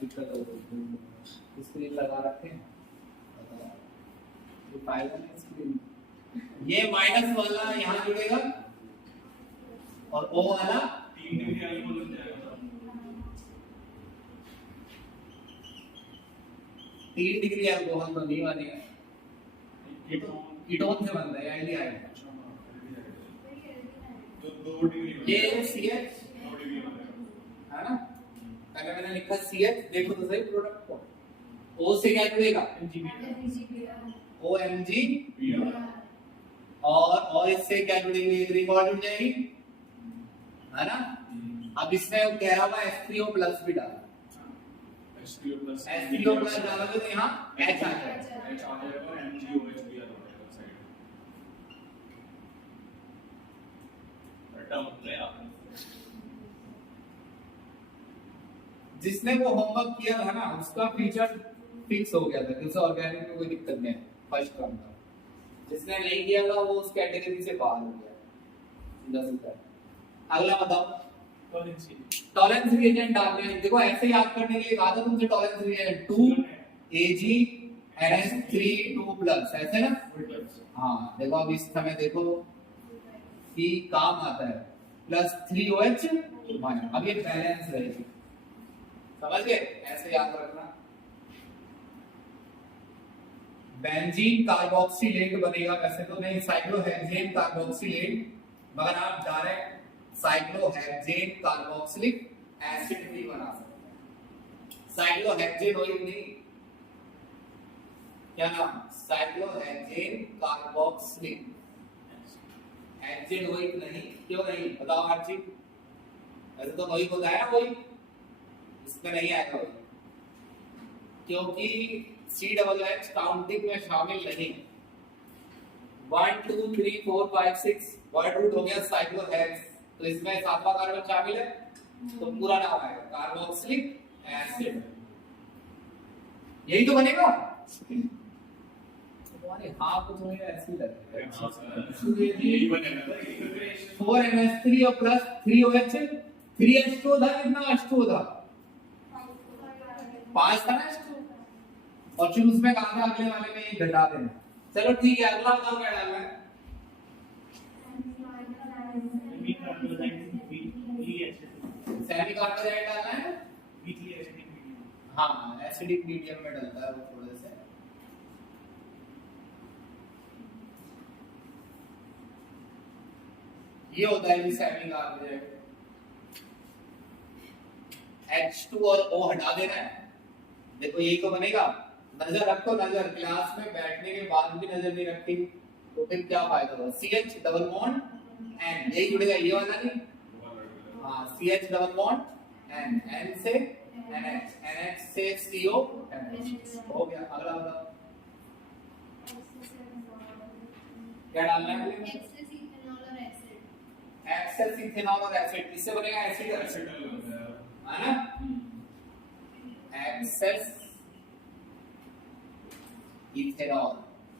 दिक्कत हो, स्क्रीन लगा रखे हैं, ये फायदा नहीं स्क्रीन, ये माइनस वाला यहाँ जुड़ेगा और O वाला 3 डिग्री अल्कोहल बन जाएगा। 3 डिग्री अल्कोहल तो नहीं बनेगा, कीटोन से बनता है एल्डिहाइड। तो 2 डिग्री ये CH 2 डिग्री बनेगा, है ना? अगर मैंने लिखा CH, देखो तो सही प्रोडक्ट को, O से क्या जुड़ेगा OMG, और इससे क्या जुड़ेगी, एक रिंग और जुड़ जाएगी, है ना? अब इसमें कह रहा था H3O प्लस भी डालो, H3O प्लस डालोगे तो यहाँ H आ जाएगा, H आ जाएगा और MgOH भी आ जाएगा साइड। रट्टा मत ले आप। जिसने वो होमवर्क किया था ना उसका फीचर फिक्स हो गया था, किसी ऑर्गेनिक में कोई दिक्कत नहीं है, फर्स्ट टर्म का। जिसने नहीं किया था वो उस कैटेगरी से बाहर हो गया, सीधा सीधा। अगला बताओ, टॉलरेंस रिएजेंट डालने हैं। देखो ऐसे याद करने के लिए कहा था तुमसे, टॉलरेंस रिएजेंट 2AgNH3 2+, ऐसे ना? हाँ देखो अब इस समय देखो कि काम आता है +3OH माइनस, अब ये बैलेंस रहेगी, समझ गए? ऐसे याद रखना। बेंजीन कार्बोक्सिलेट बनेगा, वैसे तो नहीं साइक्लोहेक्सेन कार्बोक्सिलेट, मगर आप डायरेक्ट साइक्लोहेक्सेन कार्बोक्सिलिक एसिड भी बना सकते हैं, साइक्लोहेक्सेन ऑयल नहीं। क्या नाम, साइक्लोहेक्सेन कार्बोक्सिलिक। हेक्सेन वही नहीं, क्यों नहीं बताओ हर चीज, ऐसे तो वही होता है ना, वही इसमें नहीं आएगा वही, क्योंकि COOH काउंटिंग में शामिल नहीं। 1 2 3 4 5 6 वर्ड रूट हो गया साइक्लोहेक्स, तो इसमें सातवां कार्बन शामिल है, तो पूरा नाम आएगा कार्बोक्सिलिक एसिड। यही तो बनेगा। तुम्हारे हाँ को तुम्हें ऐसे ही लगता है। यही बनेगा। 4NH3 और प्लस 3OH, 3H2 था, कितना H2 था, 5 था ना H2, और चूज में कहा था अगले वाले में एक घटा देना। चलो ठीक है, अगला बताओ क्या डालना है। Meat carbohydrate weakly acid semi carbohydrate डालना है, वीकली एसिडिक मीडियम। हाँ एसिडिक मीडियम में डलता है वो थोड़े से। ये होता है सेमी कार्बोहाइड्रेट। H2 और O हटा देना है, देखो यही तो बनेगा। नजर रखो, नजर क्लास में बैठने के बाद भी नजर नहीं रखी तो फिर क्या फायदा होगा। CH डबल बॉन्ड N, यही जुड़ेगा ये वाला नहीं, हाँ CH double bond N, N से NH, NH से CO, NH हो गया। अगला बताओ क्या डालना है। एक्सेस इथेनॉल और एसिड, इससे बनेगा एसिड एसिड डालना है है ना। एक्सेस इथेनॉल,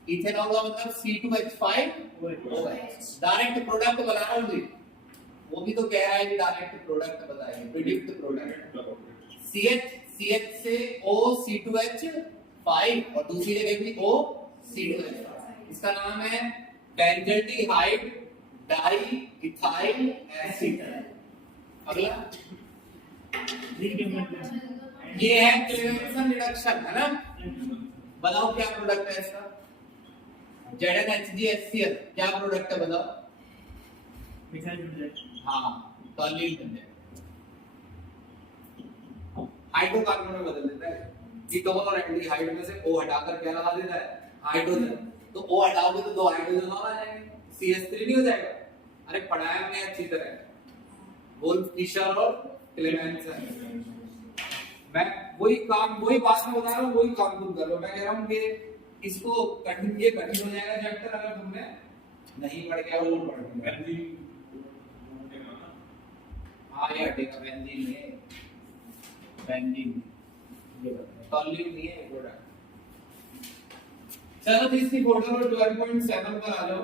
इथेनॉल का मतलब C2H5OH, डायरेक्ट प्रोडक्ट बना रहा हूं जी, वो भी तो कह रहा है कि डायरेक्ट प्रोडक्ट बताइए, प्रिडिक्ट प्रोडक्ट। CH से O C2H5 और दूसरी जगह भी O C2H5, इसका नाम है बेंजल्डिहाइड डाई इथाइल एसिड। अगला ये है क्लेवेंसन रिडक्शन, है ना। बताओ क्या प्रोडक्ट है इसका, ZnHgHCl, क्या प्रोडक्ट है बताओ। मिथाइल ब्यूटेन, हाँ टॉलिन बन जाएगा, हाइड्रोकार्बन में बदल देता है। कीटोन और एल्डिहाइड में से O हटाकर क्या लगा देता है, हाइड्रोजन, तो O हटाओगे तो दो हाइड्रोजन और आ जाएंगे, CH3 नहीं हो जाएगा। अरे पढ़ाया हमने अच्छी तरह, वोल्फ फिशर और क्लेमेंसन। मैं वही काम वही बात में बता रहा हूँ, वही काम तुम कर लो। मैं कह रहा हूँ कि इसको कठिन, ये कठिन हो जाएगा चैप्टर अगर तुमने नहीं पढ़ के और पढ़ के। बेंजीन हाँ ये हटेगा, बेंजीन में बेंजीन ये टॉलिन नहीं है प्रोडक्ट। चलो तीसरी फोटो पर 12.7 पर आ जाओ।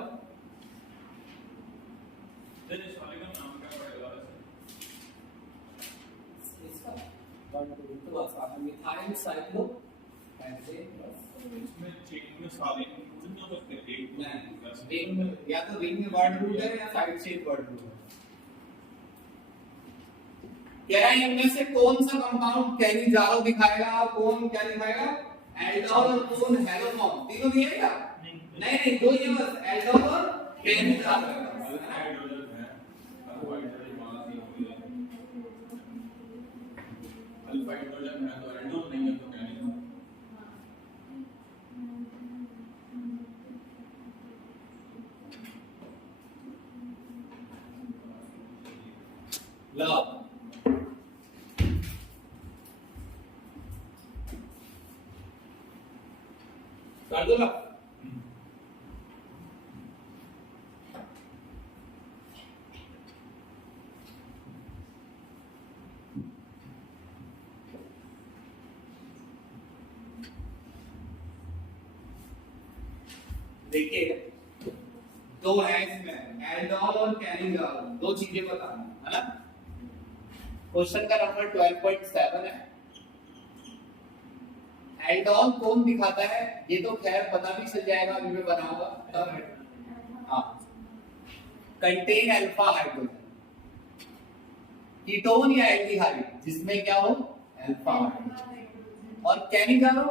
इस वाले का नाम क्या पड़ेगा इसका तो बस आता मिथाइल साइक्लो हेक्सेन, इसमें चेक में सारे कुछ ना सकते एक नहीं रिंग, या तो रिंग में वर्ड रूट है या साइड चेन वर्ड रूट है। कह रहा है इनमें से कौन सा कंपाउंड कैनिजारो दिखाएगा, कौन क्या दिखाएगा, एल्डोल और कौन हेलोफॉर्म, तीनों दिए क्या। नहीं दो ही है बस, एल्डोल और कैनिजारो। हाइड्रोजन है, कार्बोहाइड्रेट मास अल्फा हाइड्रोजन है, तो एल्डोल नहीं है तो कैनिजारो। लो कर दो ना। देखिए दो है इसमें, एल्डोल और कैनिजारो, दो चीजें बताना है ना। क्वेश्चन का नंबर 12.7 है। एल्डोल कौन दिखाता है, ये तो खैर पता भी चल जाएगा, अभी मैं बनाऊंगा तब। हाँ कंटेन अल्फा हाइड्रोजन, कीटोन या एल्डिहाइड जिसमें क्या हो अल्फा हाइड्रोजन, और कैनिजारो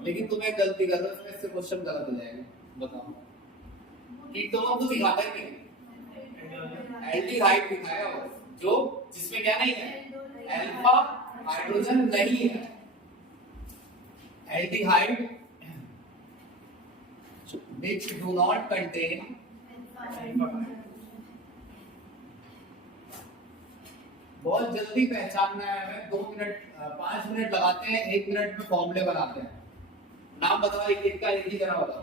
लेकिन तुम एक गलती कर रहे हो, इसमें से क्वेश्चन गलत हो जाएगा। बताओ कीटोन तो दिखाता ही नहीं, एल्डिहाइड दिखाएगा वो जो जिसमें क्या नहीं है, अल्फा हाइड्रोजन नहीं है। aldehyde which do not contain बहुत जल्दी पहचानना है हमें, 2 मिनट 5 मिनट लगाते हैं, 1 मिनट में फॉर्मूले बनाते हैं। नाम बताओ एक एक का, एक ही तरह बताओ।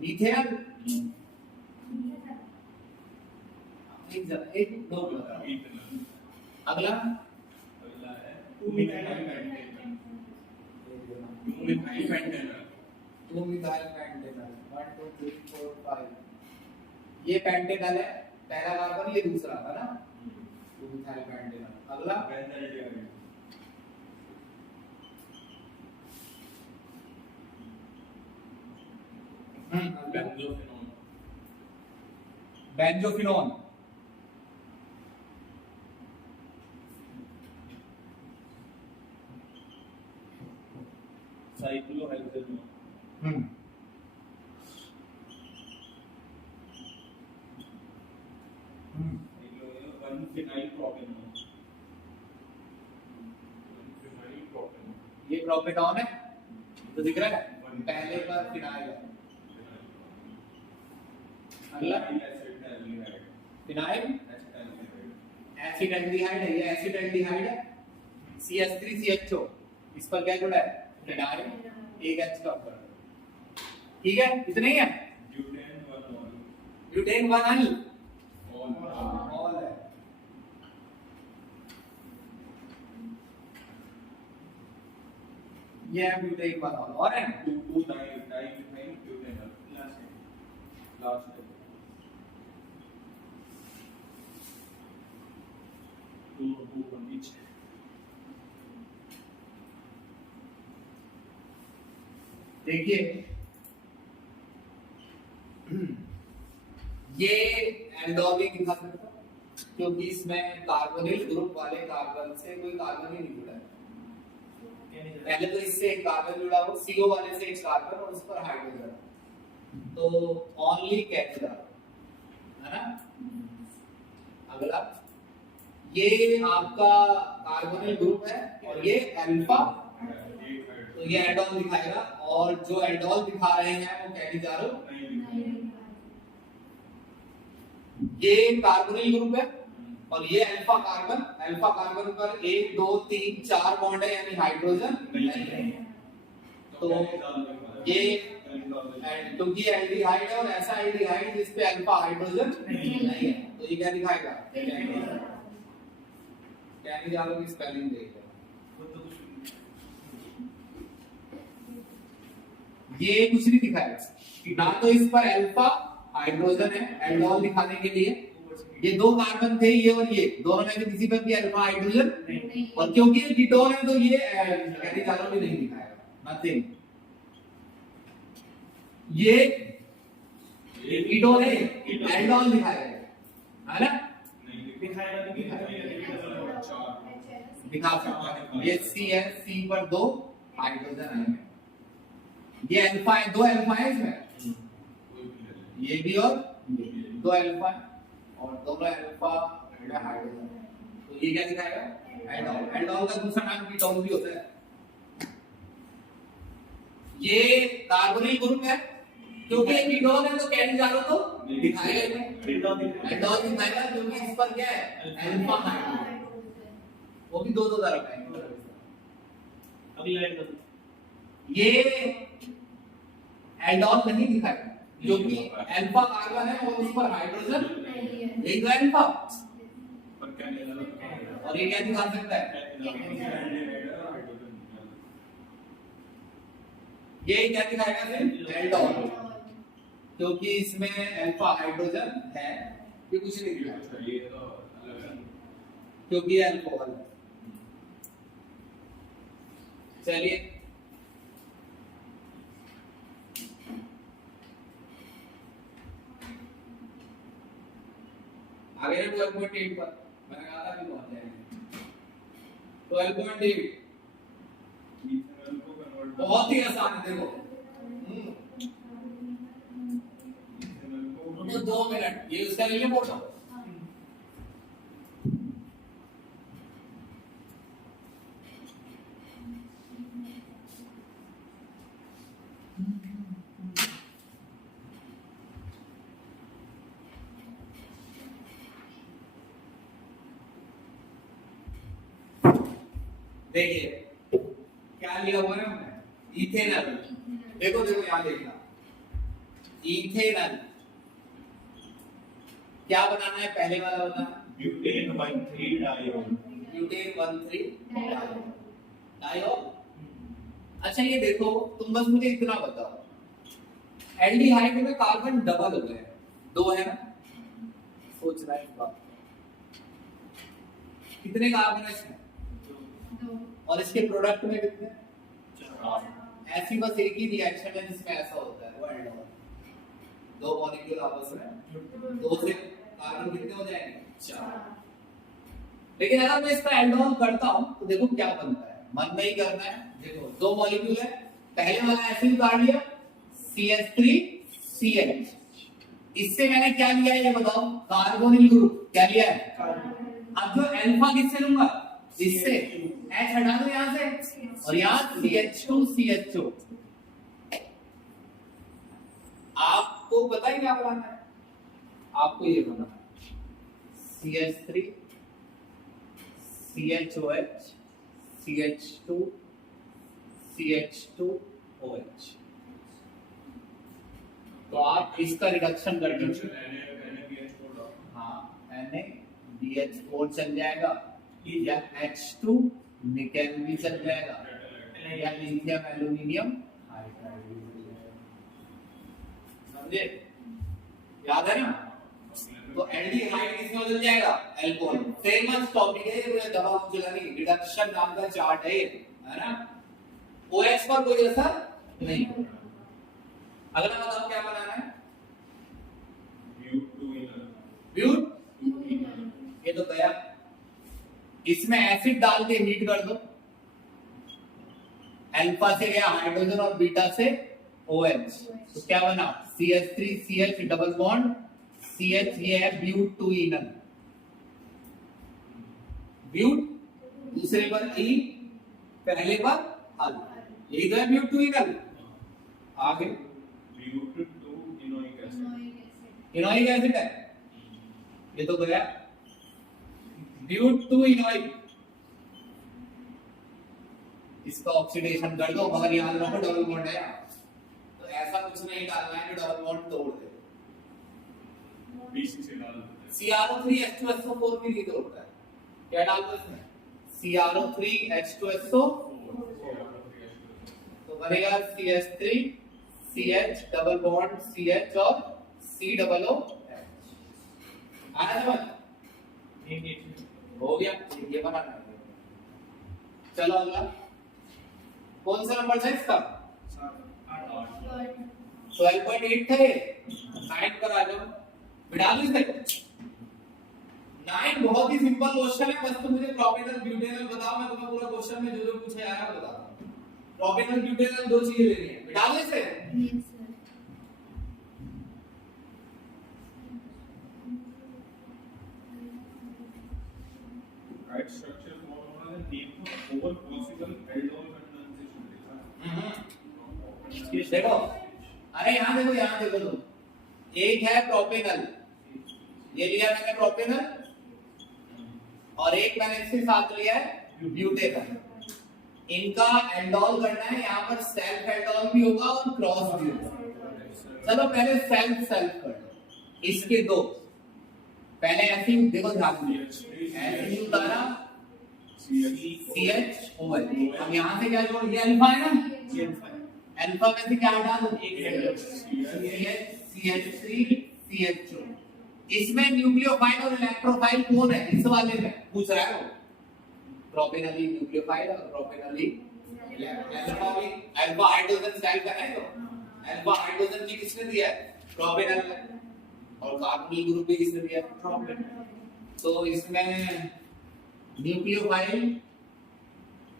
मीथेन एक दो बताओ। अगला है 2-methyl pentanol। 2-methyl pentanol 1 2 3 4 5 ये पेंटेनल है, पहला कार्बन, ये दूसरा था ना 2-methyl pentanol। अगला बेंजोफिनोन। साइक्लोहेक्सेनोन। ये प्रोपेनॉन है तो दिख रहा है, पहले पर फिनाइल है। अगला फिनाइल एसिड एल्डिहाइड है, ये एसिड एल्डिहाइड है CH3CHO, इस पर क्या जुड़ा है फिनाइल, एक H का ऊपर। ठीक है, इतने ही है। ब्यूटेन 1 ऑल है। ये है ब्यूटेन 1 ऑल और है 2-2-dimethyl butanol लास्ट है। 2-2 each। देखिए ये एल्डोल भी दिखा सकता हूं, क्योंकि इसमें कार्बोनिल ग्रुप वाले कार्बन से कोई कार्बन ही नहीं जुड़ा है। पहले तो इससे एक कार्बन जुड़ा हो, CO वाले से एक कार्बन और उस पर हाइड्रोजन, तो ओनली कैपिटल है ना। अगला ये आपका कार्बोनिल ग्रुप है और ये अल्फा, तो ये एल्डोल दिखाएगा, और जो एल्डोल दिखा रहे हैं वो कैनिजारो, ये कार्बोनिल ग्रुप है और ये अल्फा कार्बन पर 1 2 3 4 बॉन्ड है, यानी हाइड्रोजन नहीं है। तो ये क्योंकि एल्डिहाइड है और ऐसा एल्डिहाइड जिस पे अल्फा हाइड्रोजन नहीं है, तो ये क्या दिखाएगा कैनिजारो की स्पेलिंग देखो। ये कुछ नहीं दिखाएगा ना, तो इस पर अल्फा हाइड्रोजन है एल्डोल दिखाने के लिए, ये 2 कार्बन थे ये और ये दोनों में से किसी पर भी अल्फा हाइड्रोजन नहीं, और क्योंकि ये कीटोन है तो ये कैनिजारो भी नहीं दिखाएगा, नथिंग। ये कीटोन है, एल्डोल दिखाएगा है ना, दिखा सकता है। ये C है, C पर 2 हाइड्रोजन है, ये अल्फा है, 2 अल्फा है इसमें, ये भी और 2 अल्फा और दोनों अल्फा हाइड्रोजन, तो ये क्या दिखाएगा एल्डोल। एल्डोल का दूसरा नाम कीटोन भी होता है। ये कार्बोनिल ग्रुप है, क्योंकि ये कीटोन है तो कैनिजारो तो दिखाएगा ही नहीं, एल्डोल दिखाएगा क्योंकि इस पर क्या है अल्फा हाइड्रोजन, वो भी 2 तरफ है। अगली लाइन कर ये एल्डोल नहीं दिखाएगा क्योंकि अल्फा कार्बन है और उस पर हाइड्रोजन एक अल्फा, और ये क्या दिखा सकता है ये क्या दिखाएगा सिर्फ एल्डोल, क्योंकि इसमें अल्फा हाइड्रोजन है, ये कुछ नहीं दिखाएगा क्योंकि ये अल्कोहल है। चलिए आगे 12.8 पर मैंने कहा था कि पहुंच जाएंगे 12.8 बहुत ही आसान है। देखो तो 2 मिनट ये उसका लिए फोटो देखिए क्या लिया हुआ है हमने, इथेनॉल। देखो देखो यहाँ देखना, इथेनॉल क्या बनाना है, पहले वाला बताना, ब्यूटेन 1,3 डाइऑल। Butane 1,3 diol. अच्छा ये देखो, तुम बस मुझे इतना बताओ, एल्डिहाइड में कार्बन डबल हो गए, दो है ना, सोचना है इस बात को। कितने कार्बन है इसमें, और इसके प्रोडक्ट में कितने, ऐसी बस एक ही रिएक्शन है जिसमें ऐसा होता है, वो एल्डोल। दो मॉलिक्यूल आपस में, दो से कार्बन कितने हो जाएंगे, 4। लेकिन अगर मैं इसका एल्डोल करता हूं तो देखो क्या बनता है, मन नहीं करना है। देखो दो मॉलिक्यूल है, पहले वाला ऐसे ही उतार लिया, CH3CH। इससे मैंने क्या लिया है ये बताओ, कार्बोनिल ग्रुप क्या लिया है। अब जो अल्फा किससे लूंगा, इससे, H हटा दो यहां से, और यहां CH2CH2। आपको पता है क्या बनाना है, आपको ये बनाना है CH3 CHOH CH2 CH2OH। तो आप इसका रिडक्शन कर दीजिए, हाँ NaBH4 चल जाएगा, या H2 निकेल भी चल जाएगा, या लिथियम एल्यूमिनियम हाइड्राइड भी चल जाएगा। समझे, याद है ना। तो एल्डिहाइड किसमें बदल जाएगा, अल्कोहल। फेमस टॉपिक है ये, मुझे दवा चलानी, रिडक्शन नाम का चार्ट है ना। OH पर कोई असर नहीं। अगला बताओ क्या बनाना है, ब्यूट। ये तो गया, इसमें एसिड डाल के हीट कर दो, अल्फा से गया हाइड्रोजन और बीटा से OH, तो क्या बना, CH3CH डबल बॉन्ड CH, ये है ब्यूटेनॉल। ब्यूट दूसरे पर E, पहले पर अल, यही तो है ब्यूटेनॉल। आगे इनोइक एसिड है, ये तो गया ब्यूटेनॉइक। इसका ऑक्सीडेशन कर दो, मगर याद रखो डबल बॉन्ड है, तो ऐसा कुछ नहीं डालना है जो डबल बॉन्ड तोड़ दे। CrO3H2SO4 भी नहीं तोड़ता है, क्या डाल दो इसमें, CrO3H2SO, तो बनेगा CH3CH डबल बॉन्ड CH और COOH। आना समझ, हो गया, ये बनाना है। चलो अगला, कौन सा नंबर है इसका, 12.8 थे, 9 पर आ जाओ, बिठा दो इसे। 9 बहुत ही सिंपल क्वेश्चन है, बस तुम मुझे प्रोपेनॉल ब्यूटेनॉल बताओ, मैं तुम्हें पूरा क्वेश्चन में जो जो पूछा जा रहा है बता दूं। प्रोपेनॉल ब्यूटेनॉल दो चीजें लेनी है, बिठा दो इसे। राइट स्ट्रक्चर फॉर्मूला है, name for over possible aldol condensation लिखा है। देखो, अरे यहाँ देखो, यहाँ देखो तुम, एक है प्रोपेनॉल, ये लिया मैंने प्रोपेनॉल, और एक मैंने इसके साथ लिया है ब्यूटेनॉल। इनका एल्डोल करना है, यहाँ पर सेल्फ एल्डोल भी होगा और क्रॉस भी होगा। चलो पहले सेल्फ सेल्फ कर लो, इसके दो, पहले ऐसे ही देखो, ध्यान दीजिए, ऐसे ही उतारा CHOH। अब यहाँ से क्या जोड़ दिया, अल्फा है ना, अल्फा में से क्या हटा दो, CH3CH2। इसमें न्यूक्लियोफाइल और इलेक्ट्रोफाइल कौन है, इस वाले में पूछ रहा है वो, प्रोपेनॉल न्यूक्लियोफाइल और प्रोपेनॉल अल्फा भी, अल्फा हाइड्रोजन सेल का है, तो अल्फा हाइड्रोजन की किसने दिया है, प्रोपेनॉल ने, और कार्बोनिल ग्रुप भी किसने दिया, प्रोपेनॉल। तो इसमें न्यूक्लियोफाइल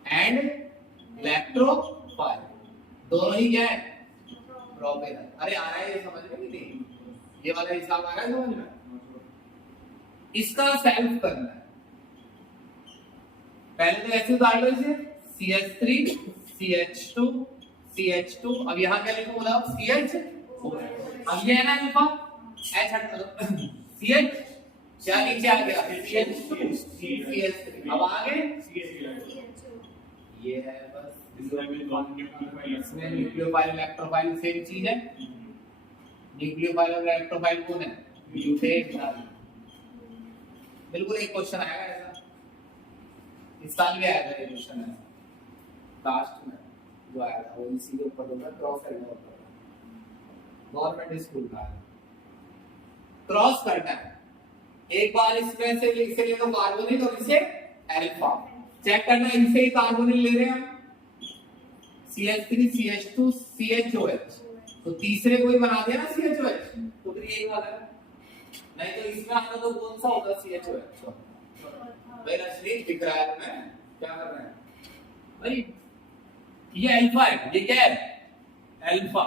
एंड इलेक्ट्रोफाइल दोनों ही क्या है, प्रोपेनॉल। अरे आ रहा है ये समझ में कि नहीं, ये वाला हिसाब आ रहा है समझ में। इसका सेल्फ करना है, पहले तो ऐसे उतार लो इसे, CH3 CH2 CH2। अब यहाँ क्या लिखो बोला, CH। अब ये है ना अल्फा, H हटा दो, CH क्या नीचे आ गया, CH2 CH3। अब आगे ये है बस। इसमें भी नॉन न्यूक्लियोफाइल इसमें न्यूक्लियोफाइल इलेक्ट्रोफाइल सेम चीज है। न्यूक्लियोफाइल और इलेक्ट्रोफाइल कौन है? ब्यूटेन। बिल्कुल एक क्वेश्चन आएगा ऐसा, इस साल भी आया था ये क्वेश्चन है लास्ट में जो आया था, वो इसी के ऊपर होगा, क्रॉस करना होता है, गवर्नमेंट स्कूल का है। क्रॉस करना है, एक बार इसमें से इसे ले लो कार्बोनिल और इसे अल्फा, चेक करना इनसे ही कार्बोनिल ले रहे हैं हम, CH3 CH2 CHOH, तो तीसरे को ही बना दिया ना CHOH, तो फिर यही बात है। नहीं तो इसमें आता तो कौन सा होगा? CHOH। भाई असली दिख रहा है मैं क्या कर रहे हैं भाई, ये अल्फा है, ये क्या है? अल्फा।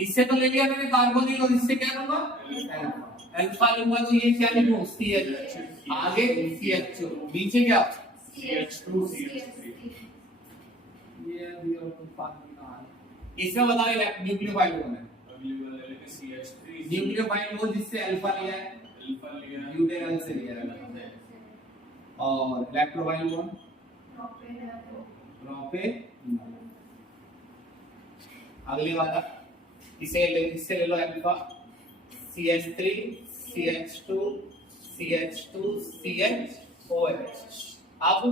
इससे तो ले लिया मैंने कार्बोनिल और इससे क्या लूंगा? अल्फा लूंगा, तो ये क्या लिखूं? CH, आगे CHO, नीचे क्या? CH2 CH3। ये अभी और कुछ बात नहीं आ रही। इसमें बताओ न्यूक्लियोफाइल कौन है? अगली वाले लेके CH3 न्यूक्लियोफाइल वो जिससे अल्फा लिया है, अल्फा लिया ब्यूटेनॉल से लिया है। और इलेक्ट्रोफाइल कौन? प्रोपेनॉल। अगली वाला इससे ले लो alpha, CH3 CH2 CH2 CHOH, अब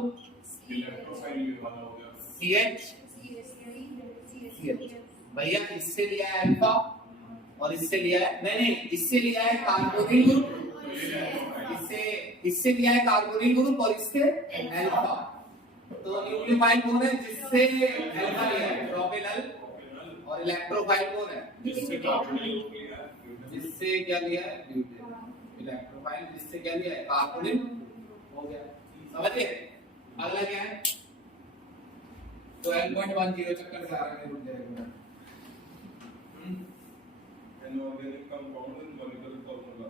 इलेक्ट्रोफाइल ये वाला हो गया CH भैया, इससे लिया है अल्फा और इससे लिया है नहीं, इससे लिया है कार्बोनिल ग्रुप, इससे लिया है कार्बोनिल ग्रुप और इससे अल्फा, तो न्यूक्लियोफाइल कौन है? जिससे अल्फा लिया है प्रोपेनॉल, और इलेक्ट्रोफाइल कौन है? जिससे कार्बोनिल लिया जिससे क्या लिया है? ब्यूटेन। इलेक्ट्रोफाइल जिससे क्या लिया है? कार्बोनिल, हो गया, समझ गए? अगला क्या है? 12.10 चक्कर से आ रहे हैं, रुक जाएगा। An organic compound in molecular formula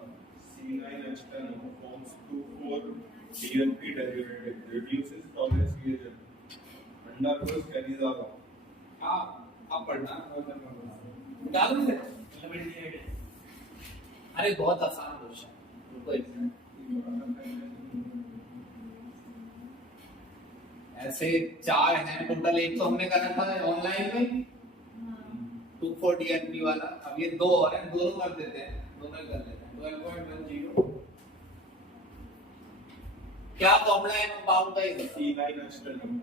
C9H10 forms 2,4-DNP derivative, reduces tolerance reagent, undergoes Cannizzaro. आप पढ़ना डाल दो सर। अरे बहुत आसान क्वेश्चन, रुको एक मिनट। ऐसे 4 हैं टोटल, एक तो हमने करा था ऑनलाइन में 2,4-DNP वाला, अब ये 2 और हैं, दोनों कर देते हैं, दोनों ही कर देते हैं। 12.10 क्या फॉर्मूला है कंपाउंड का? ये C9H10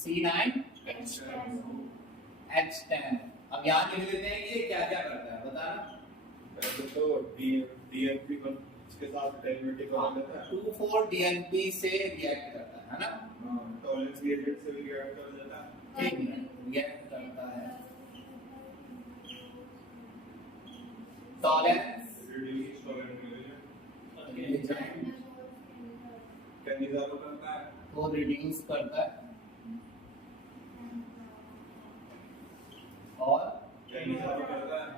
C9H10। अब यहाँ लिख लेते हैं ये क्या क्या करता है, बताना। वैसे तो DNP को इसके साथ डेरिवेटिव बना देता है, 2,4-DNP से रिएक्ट करता है ना, टॉलरेंस रिएजेंट से भी रिएक्ट कर देता है, ठीक है, रिएक्ट करता है, tolerance reduce tolerance reagent Cannizzaro करता है, को रिड्यूस करता है, और कैनिज़ारो करता है,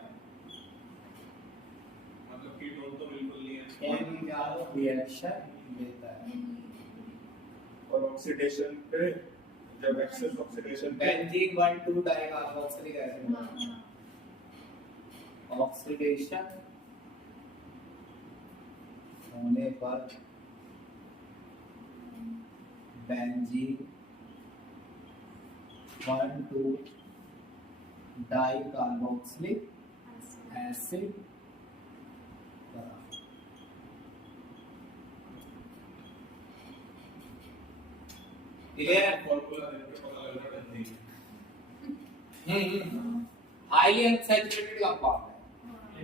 मतलब कीटोन तो बिल्कुल नहीं है, कैनिज़ारो रिएक्शन देता है, और ऑक्सीडेशन पे जब एक्सेस ऑक्सीडेशन पे बेंजीन 1,2 डाइकार्बोक्सिलिक एसिड, ऑक्सीडेशन होने पर बेंजीन 1,2 डाइकार्बोक्सिलिक एसिड बना। क्लियर? फॉर्मूला देख के पता लग रहा है नहीं, हाईली अनसैचुरेटेड कंपाउंड है,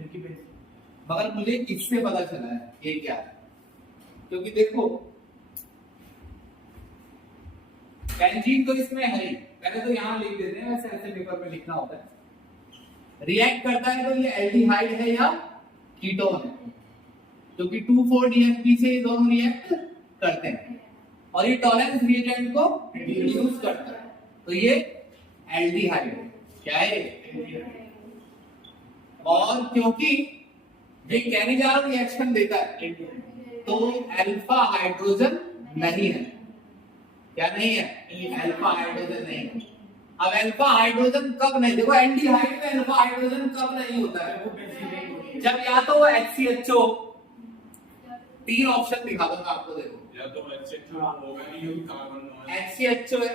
इनकी बेस मगर मुझे किससे पता चला है ये क्या है? क्योंकि देखो बेंजीन तो इसमें है ही, पहले तो यहाँ लिख देते हैं, वैसे ऐसे पेपर में लिखना होता है। रिएक्ट करता है तो ये एल्डिहाइड है या कीटोन है, क्योंकि 2,4-DNP से ये दोनों रिएक्ट करते हैं, और ये टॉलरेंस रिएजेंट को रिड्यूस करता है, तो ये एल्डिहाइड है। क्या है ये? और क्योंकि ये कैनिज़ारो रिएक्शन देता है तो अल्फा हाइड्रोजन नहीं है। क्या नहीं है? अल्फा हाइड्रोजन नहीं है। अब अल्फा हाइड्रोजन कब नहीं, देखो एल्डिहाइड में अल्फा हाइड्रोजन कब नहीं होता है? जब या तो HCHO, 3 ऑप्शन दिखा दूंगा आपको, देखो या तो HCHO होगा नहीं, ये कार्बन HCHO है,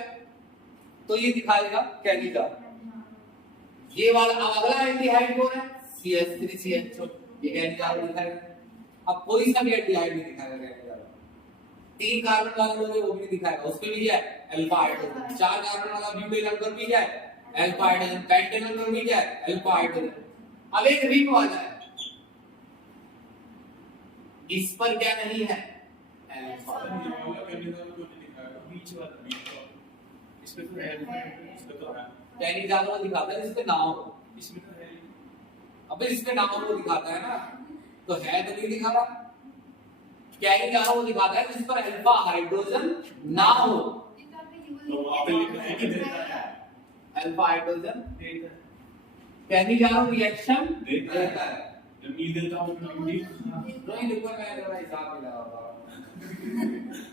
तो ये दिखाएगा कैनिजारो। ये वाला अब अगला एल्डिहाइड कौन है? CH3CHO, ये कैनिजारो दिखाएगा। अब कोई सा भी एल्डिहाइड नहीं दिखाएगा कैनिजारो। 3 कार्बन वाला लोगे वो भी नहीं दिखाएगा, उसपे भी क्या है? Alpha hydrogen. 4 कार्बन वाला ब्यूटेन नंबर भी क्या है? Alpha hydrogen. पेंटेन नंबर भी क्या है? Alpha hydrogen. अब एक रिंग वाला है, इस पर क्या नहीं है? अल्फा। ये वाला कैनिजारो को नहीं दिखाएगा, बीच वाला इसमें तो है, इसमें तो है, कैनिजारो दिखाता है जिसपे नाम हो। इसमें तो है। अबे इसमें नाम हो दिखाता है ना, तो है तो नहीं दिखा रहा। कैनिजारो वो दिखाता है जिस पर अल्फा हाइड्रोजन ना हो। तो वहां पे लिखा है कि देता है, अल्फा हाइड्रोजन देता है। कैनिजारो रिएक्शन देता है। देता है। जब नहीं देता हूं तो नहीं नहीं लिखो, मैं जरा हिसाब मिला होगा।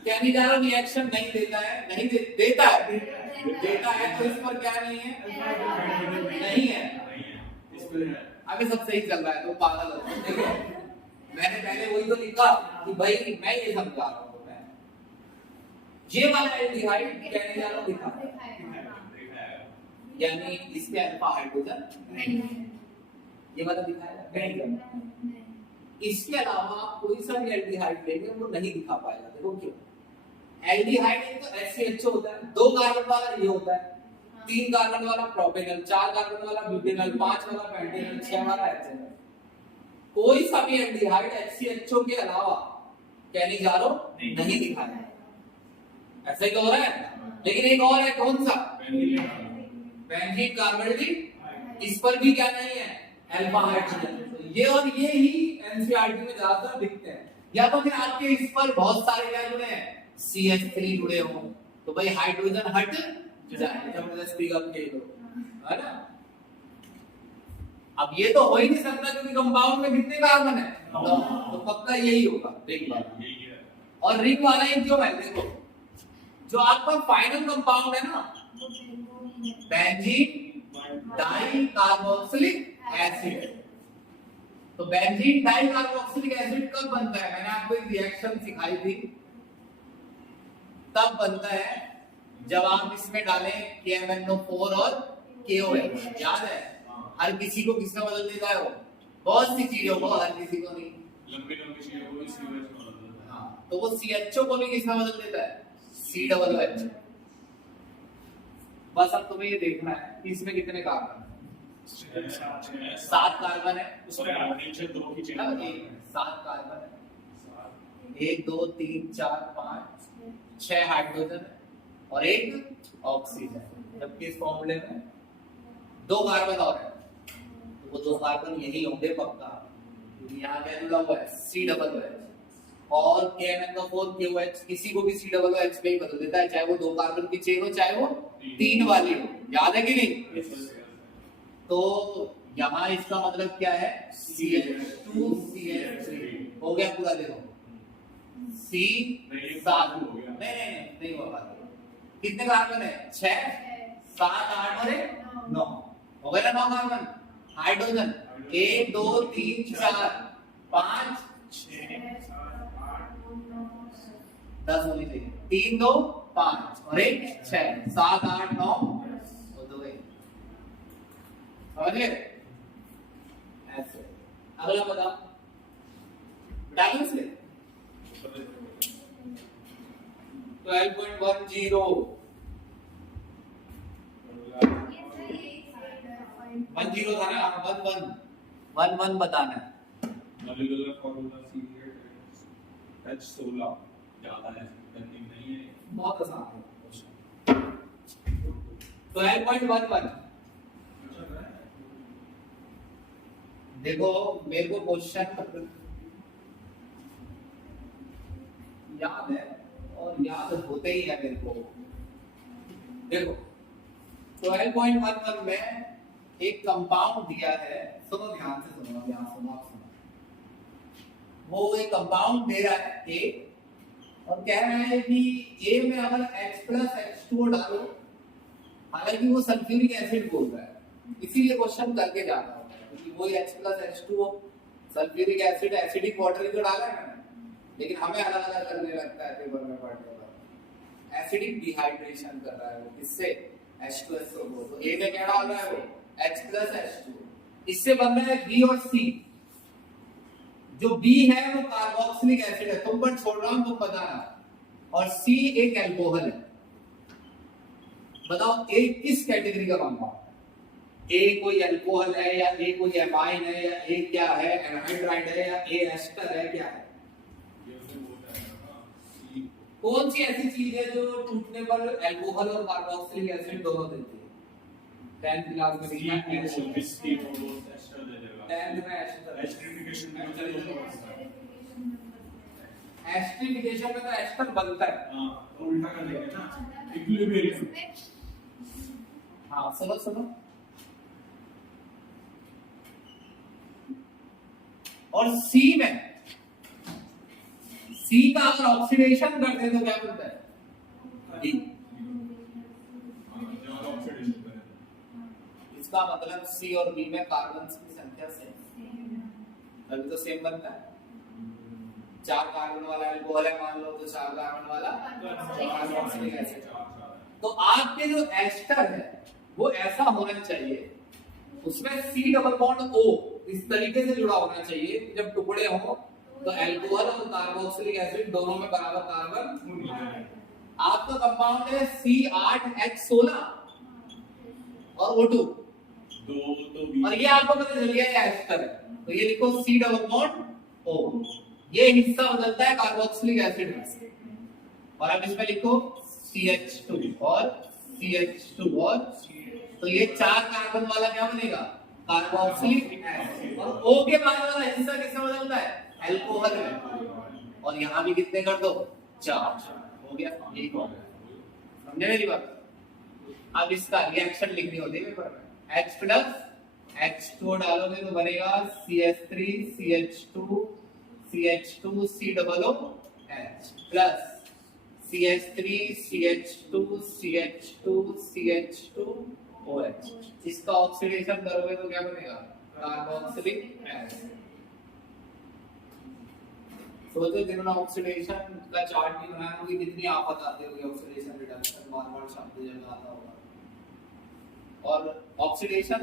कैनिजारो रिएक्शन नहीं देता है, नहीं देता है, देता है तो इस पर क्या नहीं है? नहीं है। इस पे है। अभी सब सही चल रहा है तो पागल हो। देखो मैंने पहले वही तो लिखा कि भाई मैं ये समझा रहा हूँ। मैं ये वाला एल्डिहाइड कैनिजारो दिखा यानी इसके अल्फा हाइड्रोजन ये वाला दिखाएगा कैनिजारो। इसके अलावा आप कोई सा भी एल्डिहाइड लेंगे वो नहीं दिखा पाएगा। देखो क्यों? एल्डिहाइड एक तो HCHO होता है, 2 कार्बन वाला ये होता है, 3 कार्बन वाला प्रोपेनॉल, 4 कार्बन वाला ब्यूटेनॉल, 5 वाला पेंटेनॉल, 6 वाला HCl। कोई सा भी एल्डिहाइड HCHO के अलावा कैनिजारो नहीं दिखाएगा। ऐसा ही तो हो रहा है। लेकिन एक और है, कौन सा? Benzene carbonyl. इस पर भी क्या नहीं है? Alpha hydrogen. ये और ये ही एनसीईआरटी में ज्यादातर दिखते हैं। या तो फिर आपके इस पर बहुत सारे क्या जुड़े हैं? CH3 जुड़े हो तो भाई हाइड्रोजन हट जाए, जबरदस्ती का खेल हो, है ना। अब ये तो हो ही नहीं सकता क्योंकि कंपाउंड में कितने कार्बन है? 9। तो पक्का यही होगा रिंग वाला। और रिंग वाला ही क्यों है? देखो जो आपका फाइनल कंपाउंड है ना, बेंजीन डाई कार्बोक्सिलिक एसिड। तो बेंजीन डाई कार्बोक्सिलिक एसिड कब बनता है? मैंने आपको एक रिएक्शन सिखाई थी, तब बनता है जब आप इसमें डालें KMnO4 और KOH। याद है? हर किसी को किसका बदल देता है वो? बहुत सी चीजों को, हर किसी को नहीं। लंबी लंबी चीजों को इसी में बदल देता है। हाँ, तो वो CHO को भी किसका बदल देता है? COOH। बस अब तुम्हें ये देखना है कि इसमें कितने कार्बन है। 7 कार्बन है। उसमें नीचे 2 की चेन मतलब 7 कार्बन है, 1 2 3 4 5 6 हाइड्रोजन है और 1 ऑक्सीजन। जबकि इस फॉर्मूले में 2 कार्बन और है, तो वो 2 कार्बन यही होंगे पक्का, क्योंकि यहाँ क्या जुड़ा हुआ है? COOH। और KMnO4 KOH किसी को भी COOH में ही बदल देता है, चाहे वो 2 कार्बन की चेन हो चाहे वो 3 वाली हो। याद है कि नहीं? तो यहाँ इसका मतलब क्या है? CH2CH3 हो गया पूरा। देखो C 7 हो गया। नहीं होगा। कितने कार्बन है? 6 7 8 और 9 हो गया ना। 9 कार्बन। हाइड्रोजन 1 2 3 4 5 6 10 होनी चाहिए। 3 2 5 और 1 6 7 8 9 और 2 1। समझ गए? ऐसे। अगला बताओ डालू से 12.10 10 था ना। 11 बताना है। मॉलिक्यूलर फार्मूला CH16 ज्यादा है, नहीं है। बहुत आसान है। 12.11 देखो मेरे को क्वेश्चन याद है और याद होते ही है मेरे को। देखो 12.11 में एक कंपाउंड दिया है, सुनो ध्यान से सुनो, ध्यान सुनो आप सुनो। वो एक कंपाउंड दे रहा है A और कह रहा है कि A में अगर H+H2O डालो, हालांकि वो सल्फ्यूरिक एसिड बोल रहा है, इसीलिए क्वेश्चन करके जा रहा हूँ क्योंकि वो H+H2O sulphuric acid acidic water ही तो डाला है मैंने, लेकिन हमें अलग अलग करने लगता है पेपर में पढ़ने पर। एसिडिक डिहाइड्रेशन कर रहा है वो, किससे? H2SO4, तो A में क्या डाल रहा है वो H plus H2, इससे बन रहा है B और C। जो B है वो कार्बोक्सिलिक एसिड है, तुम पर छोड़ रहा हूं, तुम बताना, और C एक अल्कोहल है। बताओ A किस कैटेगरी का कंपाउंड? A कोई अल्कोहल है, या A कोई एमाइन है, या A क्या है, एनहाइड्राइड है, या A एस्टर है, क्या है? कौन सी ऐसी चीज है जो टूटने पर अल्कोहल और कार्बोक्सिलिक एसिड दोनों देती है? 10th क्लास में लिखा है एस्टर। 10th में एस्टर, एस्टरिफिकेशन में एस्टरिफिकेशन में तो एस्टर बनता है। हां, तो उल्टा कर देंगे ना, इक्विलिब्रियम। हाँ सुनो सुनो, और C में, C का अगर ऑक्सीडेशन करते हैं तो क्या बनता है? D। इसका मतलब C और B में कार्बन की संख्या सेम, तभी तो सेम बनता है। 4 कार्बन वाला अल्कोहल है मान लो, तो 4 कार्बन वाला कार्बोक्सिलिक एसिड। तो आपके जो एस्टर है वो ऐसा होना चाहिए, उसमें C डबल बॉन्ड O इस तरीके से जुड़ा होना चाहिए, जब टुकड़े हो तो अल्कोहल और कार्बोक्सिलिक एसिड दोनों में बराबर कार्बन। आपका कंपाउंड है C8H16 और O2, और ये आपको पता चल गया है एस्टर है, तो ये लिखो C डबल बॉन्ड O। ये हिस्सा बदलता है कार्बोक्सिलिक एसिड में, और अब इसमें लिखो CH2 और CH2 और, तो ये 4 कार्बन वाला क्या बनेगा? Carboxylic acid. और O के बाद वाला हिस्सा किससे बदलता है? अल्कोहल में। और यहाँ भी कितने कर दो? 4। हो गया, यही हो गया। समझे मेरी बात? अब इसका रिएक्शन लिखनी होती है पेपर में। H प्लस H2 डालोगे तो बनेगा CH3 CH2 CH2 C double O H plus CH3 CH2 CH2 CH2 OH। इसका ऑक्सीडेशन करोगे तो क्या बनेगा? Carboxylic acid. सोचो जिन्होंने ऑक्सीडेशन का चार्ट नहीं बनाया उनकी कितनी आफत आती होगी, ऑक्सीडेशन रिडक्शन बार-बार शब्द जब आता होगा। और ऑक्सीडेशन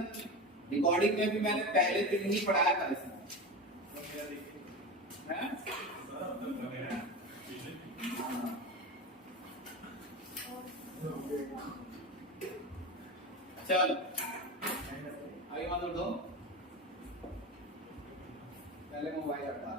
रिकॉर्डिंग में भी मैंने पहले दिन ही पढ़ाया था इसमें, हैं? चल आगे मत उठो, पहले मोबाइल हटा।